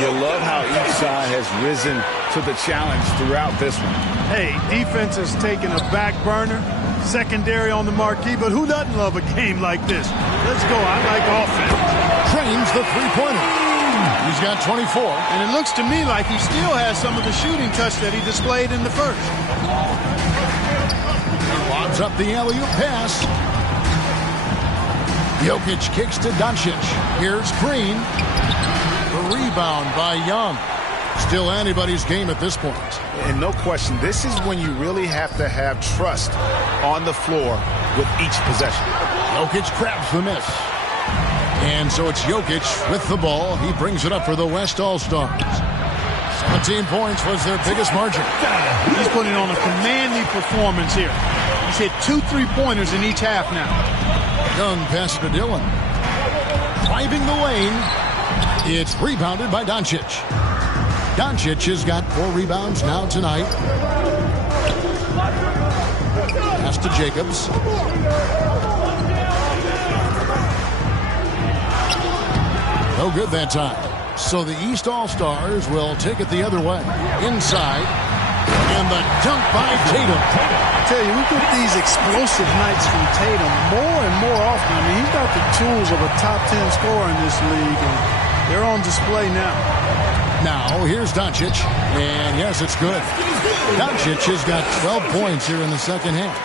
You love how each side has risen to the challenge throughout this one. Hey, defense has taken a back burner, secondary on the marquee, but who doesn't love a game like this? Let's go. I like offense. Trains the three-pointer. He's got 24. And it looks to me like he still has some of the shooting touch that he displayed in the first. Lobs up the alley-oop pass. Jokic kicks to Doncic. Here's Green. The rebound by Young. Still anybody's game at this point. And no question, this is when you really have to have trust on the floor with each possession. Jokic grabs the miss. And so it's Jokic with the ball. He brings it up for the West All-Stars. 17 points was their biggest margin. He's putting on a commanding performance here. He's hit 2 3-pointers in each half now. Young pass to Dillon. Driving the lane. It's rebounded by Doncic. Doncic has got 4 rebounds now tonight. Pass to Jacobs. No good that time. So the East All-Stars will take it the other way. Inside. And the dunk by Tatum. I tell you, we get these explosive nights from Tatum more and more often. I mean, he's got the tools of a top 10 scorer in this league, and they're on display now. Now, here's Doncic. And yes, it's good. Doncic has got 12 points here in the second half.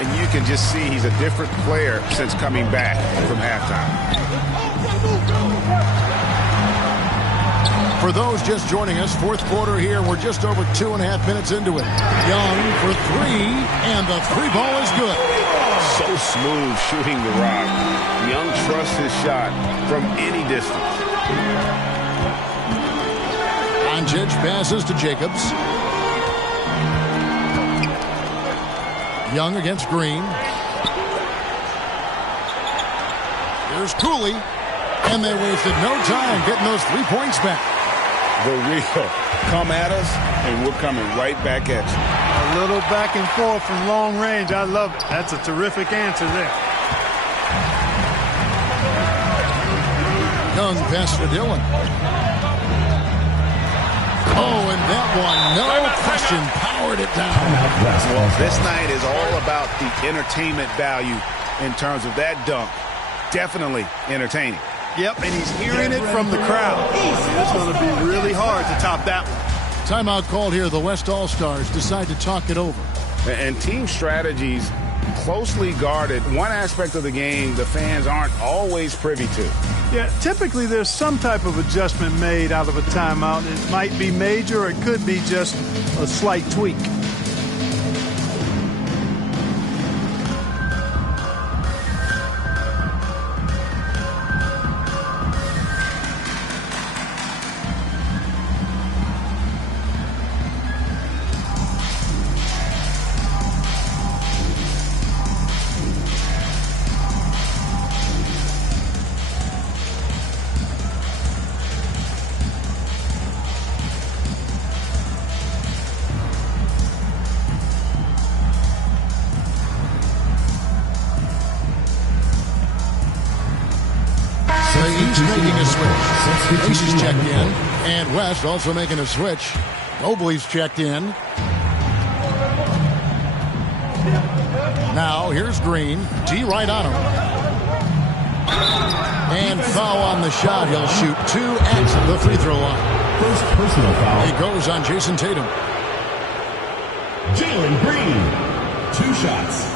And you can just see he's a different player since coming back from halftime. For those just joining us, fourth quarter here. We're just over 2.5 minutes into it. Young for 3, and the 3 ball is good. So smooth shooting the rock. Young trusts his shot from any distance. Doncic passes to Jacobs. Young against Green. Here's Cooley. And they wasted no time getting those 3 points back. The real. Come at us, and we're coming right back at you. A little back and forth from long range. I love it. That's a terrific answer there. Young pass to Dillon. Oh, and that one, no question, powered it down. Well, this night is all about the entertainment value in terms of that dunk. Definitely entertaining. Yep, and he's hearing it from the crowd. It's going to be really hard to top that one. Timeout called here. The West All-Stars decide to talk it over. And team strategies closely guarded. One aspect of the game the fans aren't always privy to. Yeah, typically there's some type of adjustment made out of a timeout. It might be major or it could be just a slight tweak. Making a switch. Ace is checked in, and West also making a switch. Mobley's checked in. Now here's Green. T right on him. And foul on the shot. He'll shoot 2 at the free throw line. First personal foul. It goes on Jason Tatum. Jalen Green. 2 shots.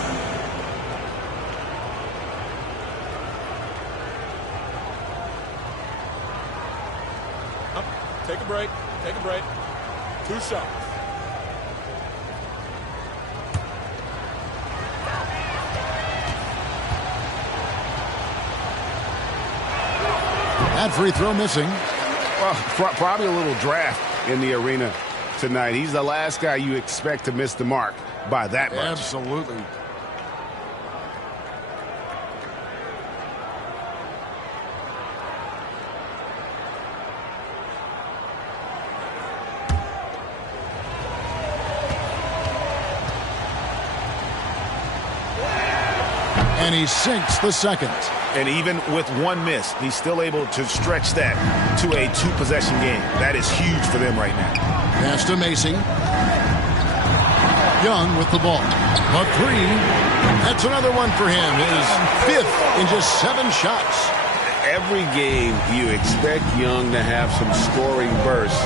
Take a break. Take a break. 2 shots. That free throw missing. Well, probably a little draft in the arena tonight. He's the last guy you expect to miss the mark by that much. Absolutely. And he sinks the second. And even with 1 miss, he's still able to stretch that to a 2-possession game. That is huge for them right now. Pass to Macy. Young with the ball. A 3. That's another one for him. His 5th in just 7 shots. Every game you expect Young to have some scoring bursts,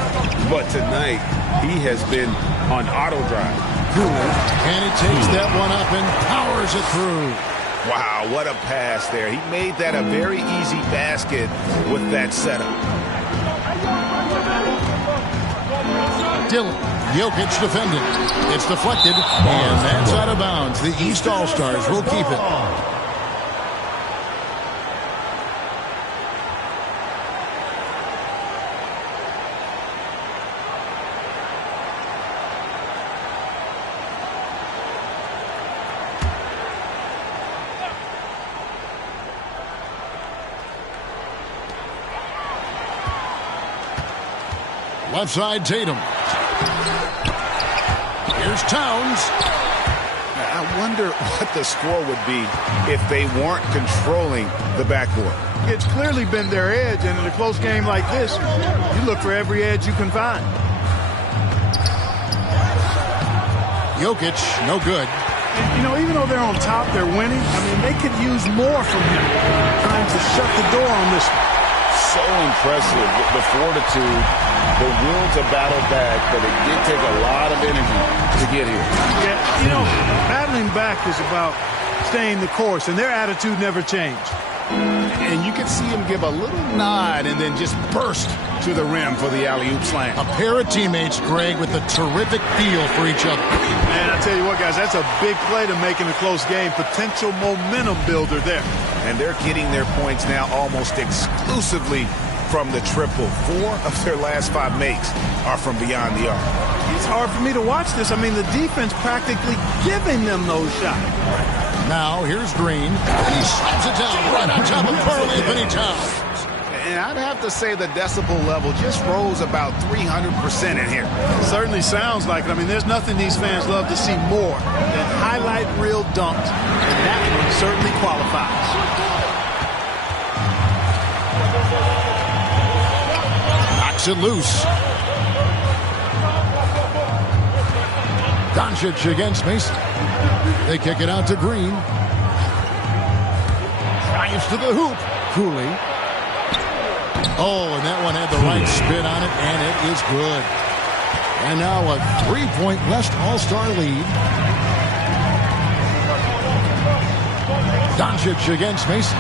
but tonight he has been on auto drive. And he takes that one up and powers it through. Wow, what a pass there. He made that a very easy basket with that setup. Dillon, Jokic defending. It's deflected, and that's out of bounds. The East All-Stars will keep it. Left side, Tatum. Here's Towns. I wonder what the score would be if they weren't controlling the backboard. It's clearly been their edge, and in a close game like this, you look for every edge you can find. Jokic, no good. You know, even though they're on top, they're winning. I mean, they could use more from him. Trying to shut the door on this one. So impressive, the fortitude, the will to battle back, but it did take a lot of energy to get here. Yeah, you know, battling back is about staying the course, and their attitude never changed. And you can see him give a little nod and then just burst to the rim for the alley-oop slam. A pair of teammates, Greg, with a terrific feel for each other. Man, I tell you what, guys, that's a big play to make in a close game. Potential momentum builder there. And they're getting their points now almost exclusively from the triple. 4 of their last 5 makes are from beyond the arc. It's hard for me to watch this. I mean, the defense practically giving them those shots. Now, here's Green. And he slaps it down right on top of Karl-Anthony Towns. And I'd have to say the decibel level just rose about 300% in here. Certainly sounds like it. I mean, there's nothing these fans love to see more than highlight reel dunks. And that one certainly qualifies. Knocks it loose. Doncic against Mason. They kick it out to Green. Drives to the hoop. Cooley. Oh, and that one had the right spin on it, and it is good. And now a 3-point West All-Star lead. Doncic against Mason.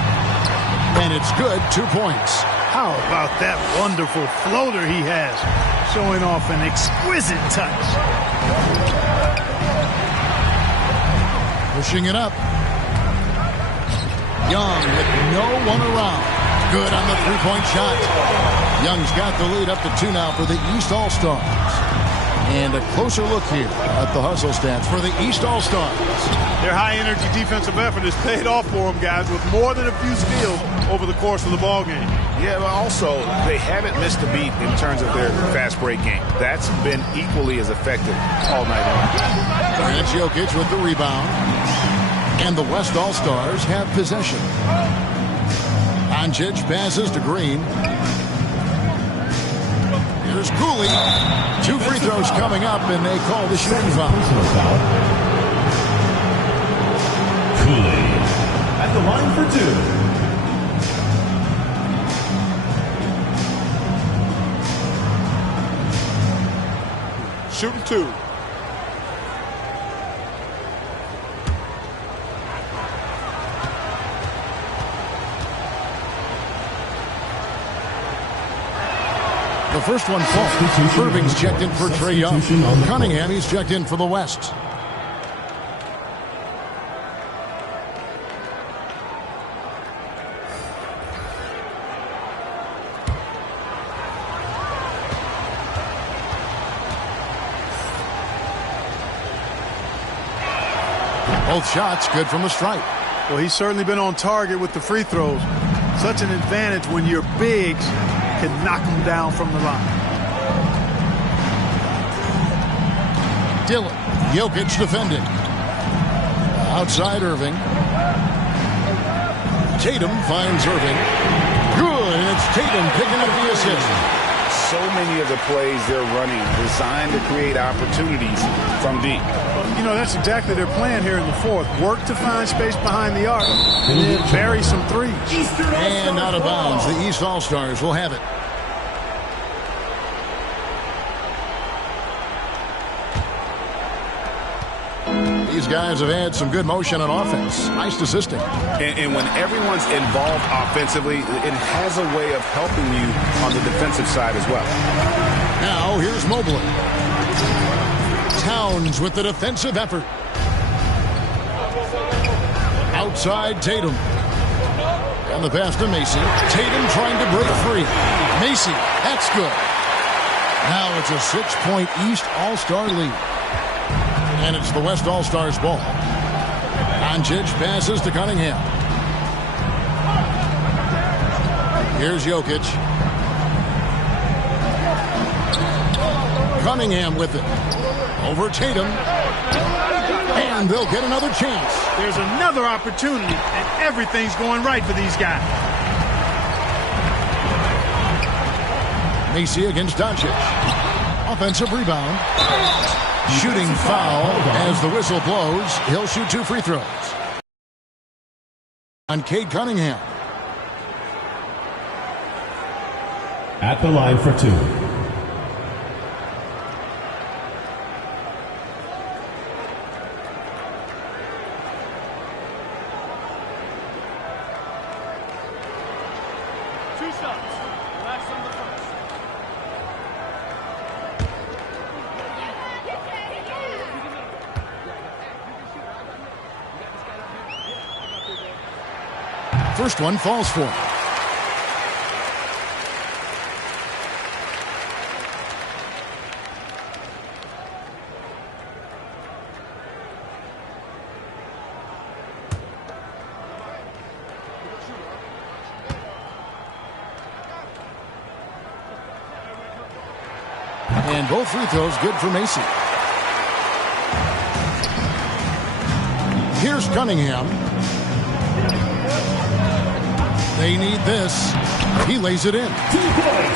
And it's good, 2 points. How about that wonderful floater he has, showing off an exquisite touch. Pushing it up. Young with no one around. Good on the three-point shot. Young's got the lead up to 2 now for the East All-Stars. And a closer look here at the hustle stats for the East All-Stars. Their high-energy defensive effort has paid off for them, guys, with more than a few steals over the course of the ballgame. Yeah, but also, they haven't missed a beat in terms of their fast break game. That's been equally as effective all night long. That's Jokic with the rebound. And the West All-Stars have possession. Doncic passes to Green. Here's Cooley. 2 free throws coming up, and they call the shooting foul. Cooley at the line for 2. Shooting 2. The first one falls. Irving's checked in for Trae Young. Cunningham, he's checked in for the West. Both shots good from the stripe. Well, he's certainly been on target with the free throws. Such an advantage when your bigs can knock them down from the line. Dillon, Jokic defending. Outside Irving. Tatum finds Irving. Good, and it's Tatum picking up the assist. So many of the plays they're running designed to create opportunities from deep. You know, that's exactly their plan here in the fourth. Work to find space behind the arc and then bury some threes. And out of bounds, the East All-Stars will have it. These guys have had some good motion on offense. Nice assisting. And when everyone's involved offensively, it has a way of helping you on the defensive side as well. Now, here's Mobley. Towns with the defensive effort. Outside Tatum. And the pass to Macy. Tatum trying to break free. Macy, that's good. Now it's a 6-point East All-Star lead. And it's the West All-Stars ball. Doncic passes to Cunningham. Here's Jokic. Cunningham with it. Over Tatum. And they'll get another chance. There's another opportunity, and everything's going right for these guys. Macy against Doncic. Offensive rebound. Shooting foul as the whistle blows. He'll shoot 2 free throws. On Cade Cunningham. At the line for 2. First one falls for him. And both free throws good for Macy. Here's Cunningham. They need this. He lays it in. 2 points.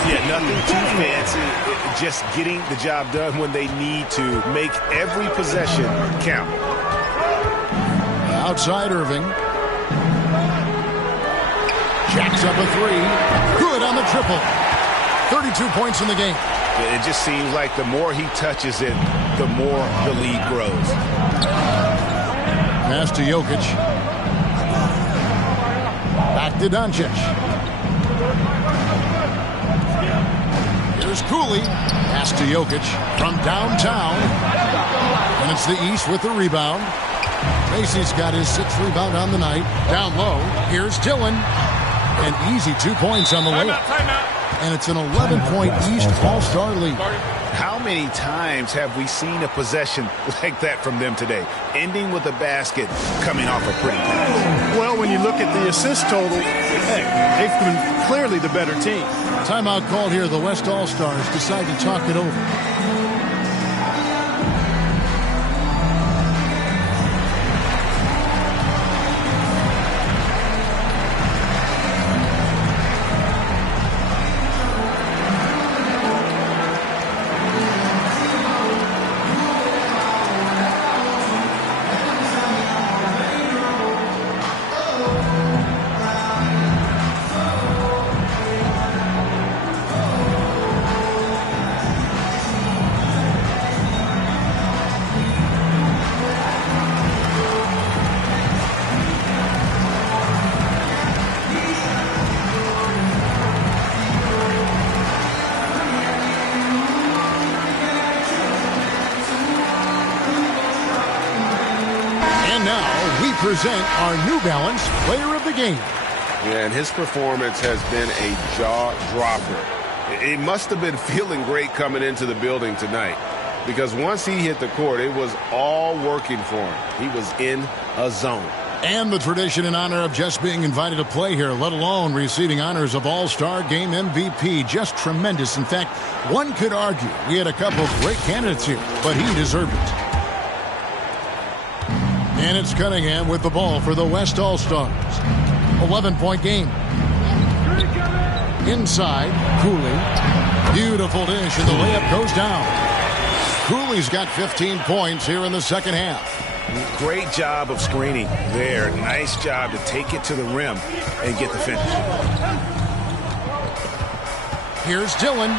Yeah, nothing too fancy. Just getting the job done when they need to. Make every possession count. Outside Irving. Jacks up a 3. Good on the triple. 32 points in the game. It just seems like the more he touches it, the more the lead grows. Pass to Jokic. Back to Doncic. Here's Cooley. Pass to Jokic from downtown. And it's the East with the rebound. Macy's got his 6th rebound on the night. Down low. Here's Dillon. An easy 2 points on the layup. And it's an 11-point East All-Star lead. How many times have we seen a possession like that from them today, ending with a basket coming off a pretty pass? Well, when you look at the assist total, hey, they've been clearly the better team. Timeout called here. The West All-Stars decide to talk it over. Present our New Balance Player of the Game. Yeah, and his performance has been a jaw-dropper. It must have been feeling great coming into the building tonight, because once he hit the court, it was all working for him. He was in a zone. And the tradition and honor of just being invited to play here, let alone receiving honors of All-Star Game MVP. Just tremendous. In fact, one could argue we had a couple of great candidates here, but he deserved it. And it's Cunningham with the ball for the West All-Stars. 11-point game. Inside, Cooley. Beautiful dish, and the layup goes down. Cooley's got 15 points here in the second half. Great job of screening there. Nice job to take it to the rim and get the finish. Here's Dillon.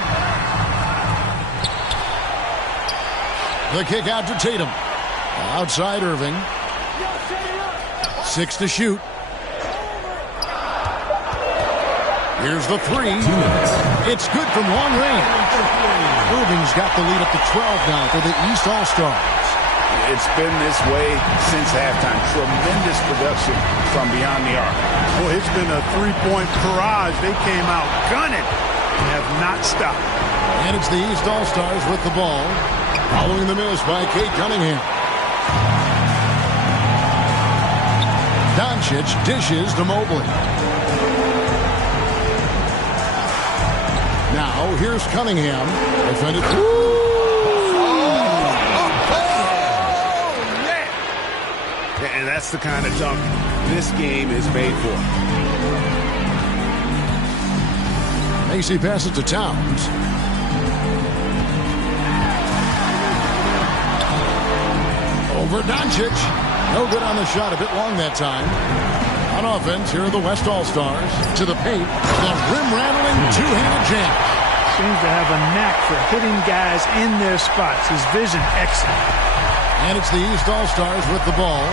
The kick out to Tatum. Outside Irving. 6 to shoot. Here's the 3. It's good from long range. Irving's got the lead up to 12 now for the East All-Stars. It's been this way since halftime. Tremendous production from beyond the arc. Well, it's been a three-point barrage. They came out gunning and have not stopped. And it's the East All-Stars with the ball. Following the miss by Kate Cunningham. Doncic dishes to Mobley. Now, here's Cunningham. Defended. And that's the kind of dunk this game is made for. Macy passes to Towns. Over Doncic. No good on the shot, a bit long that time. On offense, here are the West All-Stars. To the paint, the rim-rattling two-handed jam. Seems to have a knack for hitting guys in their spots. His vision excellent. And it's the East All-Stars with the ball.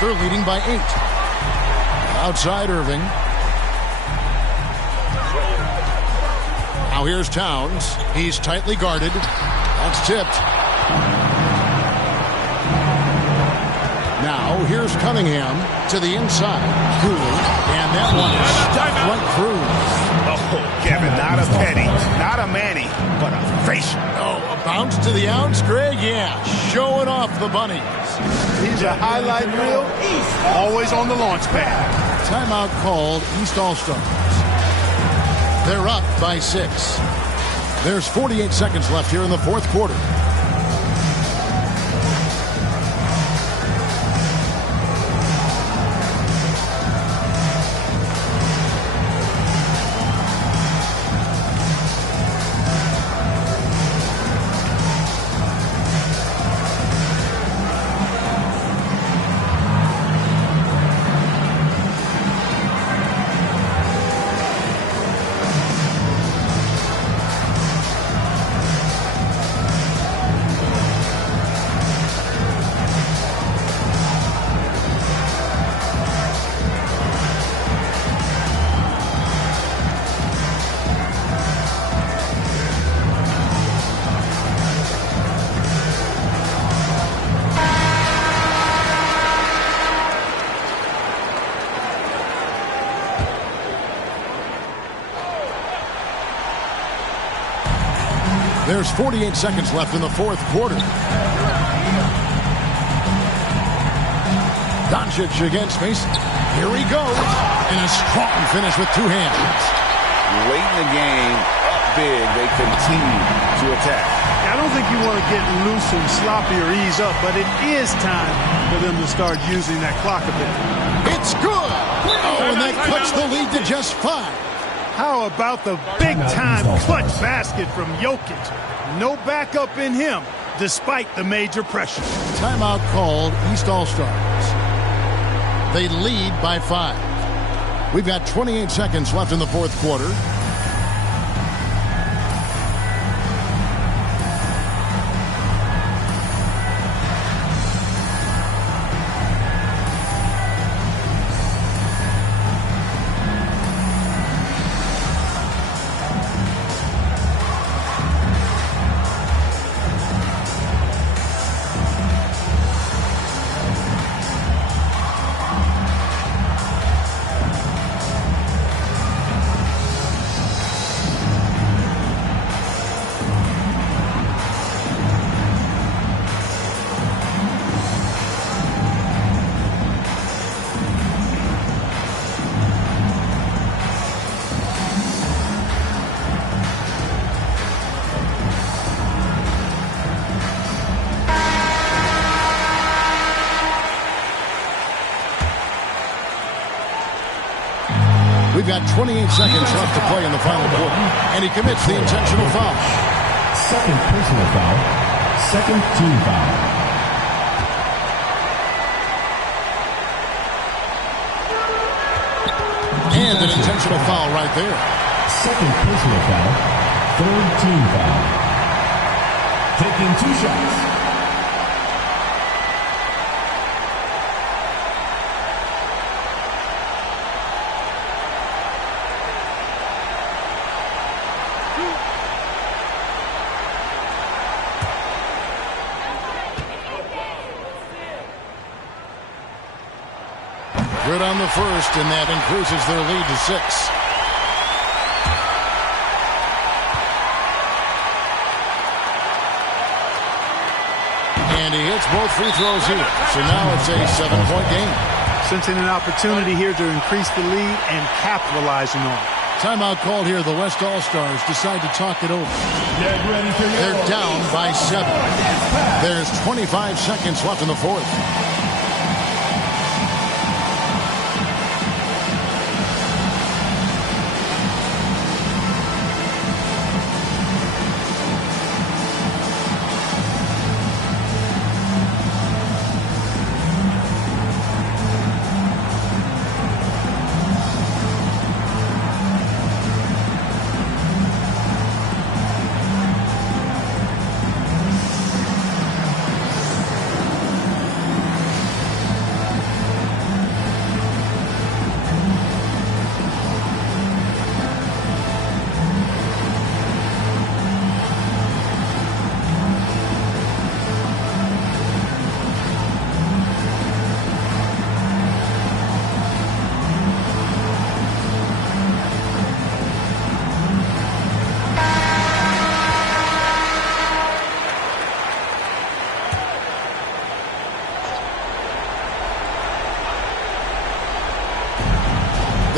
They're leading by 8. Outside Irving. Now here's Towns. He's tightly guarded. That's tipped. Now, here's Cunningham to the inside. Cooley, and that one is stuffed right through. Oh, Kevin, not a penny, not a Manny, but a facial. Oh, a bounce to the ounce, Greg? Yeah, showing off the bunnies. He's a highlight reel, always on the launch pad. Timeout called, East All-Stars. They're up by 6. There's 48 seconds left here in the fourth quarter. There's 48 seconds left in the fourth quarter. Doncic against Mason. Here he goes. And a strong finish with two hands. Late in the game, up big, they continue to attack. I don't think you want to get loose and sloppy or ease up, but it is time for them to start using that clock a bit. It's good. Oh, and that cuts the lead to just 5. How about the big-time clutch basket from Jokic? No backup in him, despite the major pressure. Timeout called, East All-Stars. They lead by 5. We've got 28 seconds left in the fourth quarter. We've got 28 seconds left to play in the final quarter, and he commits the intentional foul. Second personal foul. Second team foul. And an intentional foul right there. Second personal foul. Third team foul. Taking 2 shots. Good on the first, and that increases their lead to 6. And he hits both free throws here. So now it's a 7-point game. Sensing an opportunity here to increase the lead and capitalizing on it. Timeout called here. The West All-Stars decide to talk it over. They're down by 7. There's 25 seconds left in the fourth.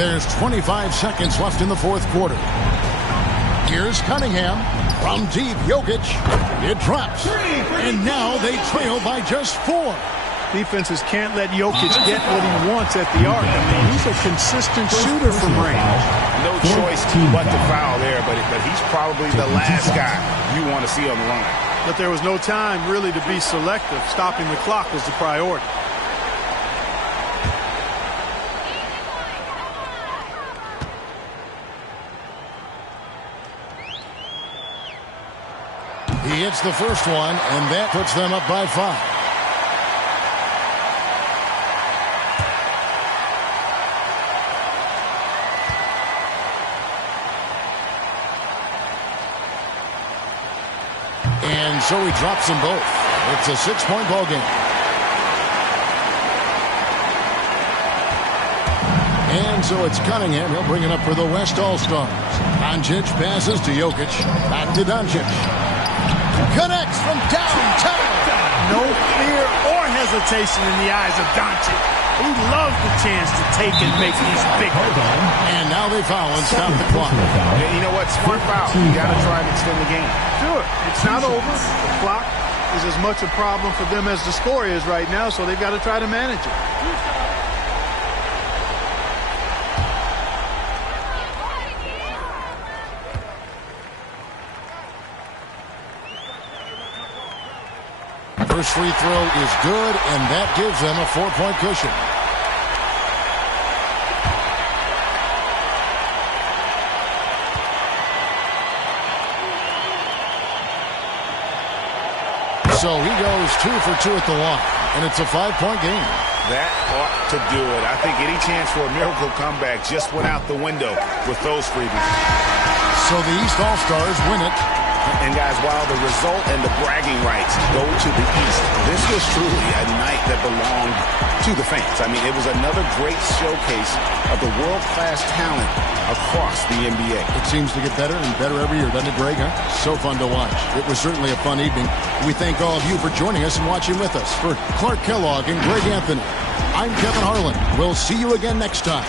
There's 25 seconds left in the fourth quarter. Here's Cunningham from deep. Jokic. It drops. And now they trail by just 4. Defenses can't let Jokic get what he wants at the arc. I mean, he's a consistent shooter from range. No choice but to foul there, but he's probably the last guy you want to see on the line. But there was no time really to be selective. Stopping the clock was the priority. He hits the first one, and that puts them up by 5. And so he drops them both. It's a 6-point ball game. And so it's Cunningham. He'll bring it up for the West All-Stars. Doncic passes to Jokic. Back to Doncic. Connects from downtown. No fear or hesitation in the eyes of Doncic. He loves the chance to take and make these big ones. And now they foul and stop the clock. And you know what? Smart foul. You got to try and extend the game. Sure. It's not over. The clock is as much a problem for them as the score is right now, so they've got to try to manage it. First free throw is good, and that gives them a 4-point cushion. So he goes 2 for 2 at the line, and it's a 5-point game. That ought to do it. I think any chance for a miracle comeback just went out the window with those freebies. So the East All-Stars win it. And guys, while the result and the bragging rights go to the East, this was truly a night that belonged to the fans. I mean, it was another great showcase of the world-class talent across the NBA. It seems to get better and better every year, doesn't it, Greg? Huh? So fun to watch. It was certainly a fun evening. We thank all of you for joining us and watching with us. For Clark Kellogg and Greg Anthony, I'm Kevin Harlan. We'll see you again next time.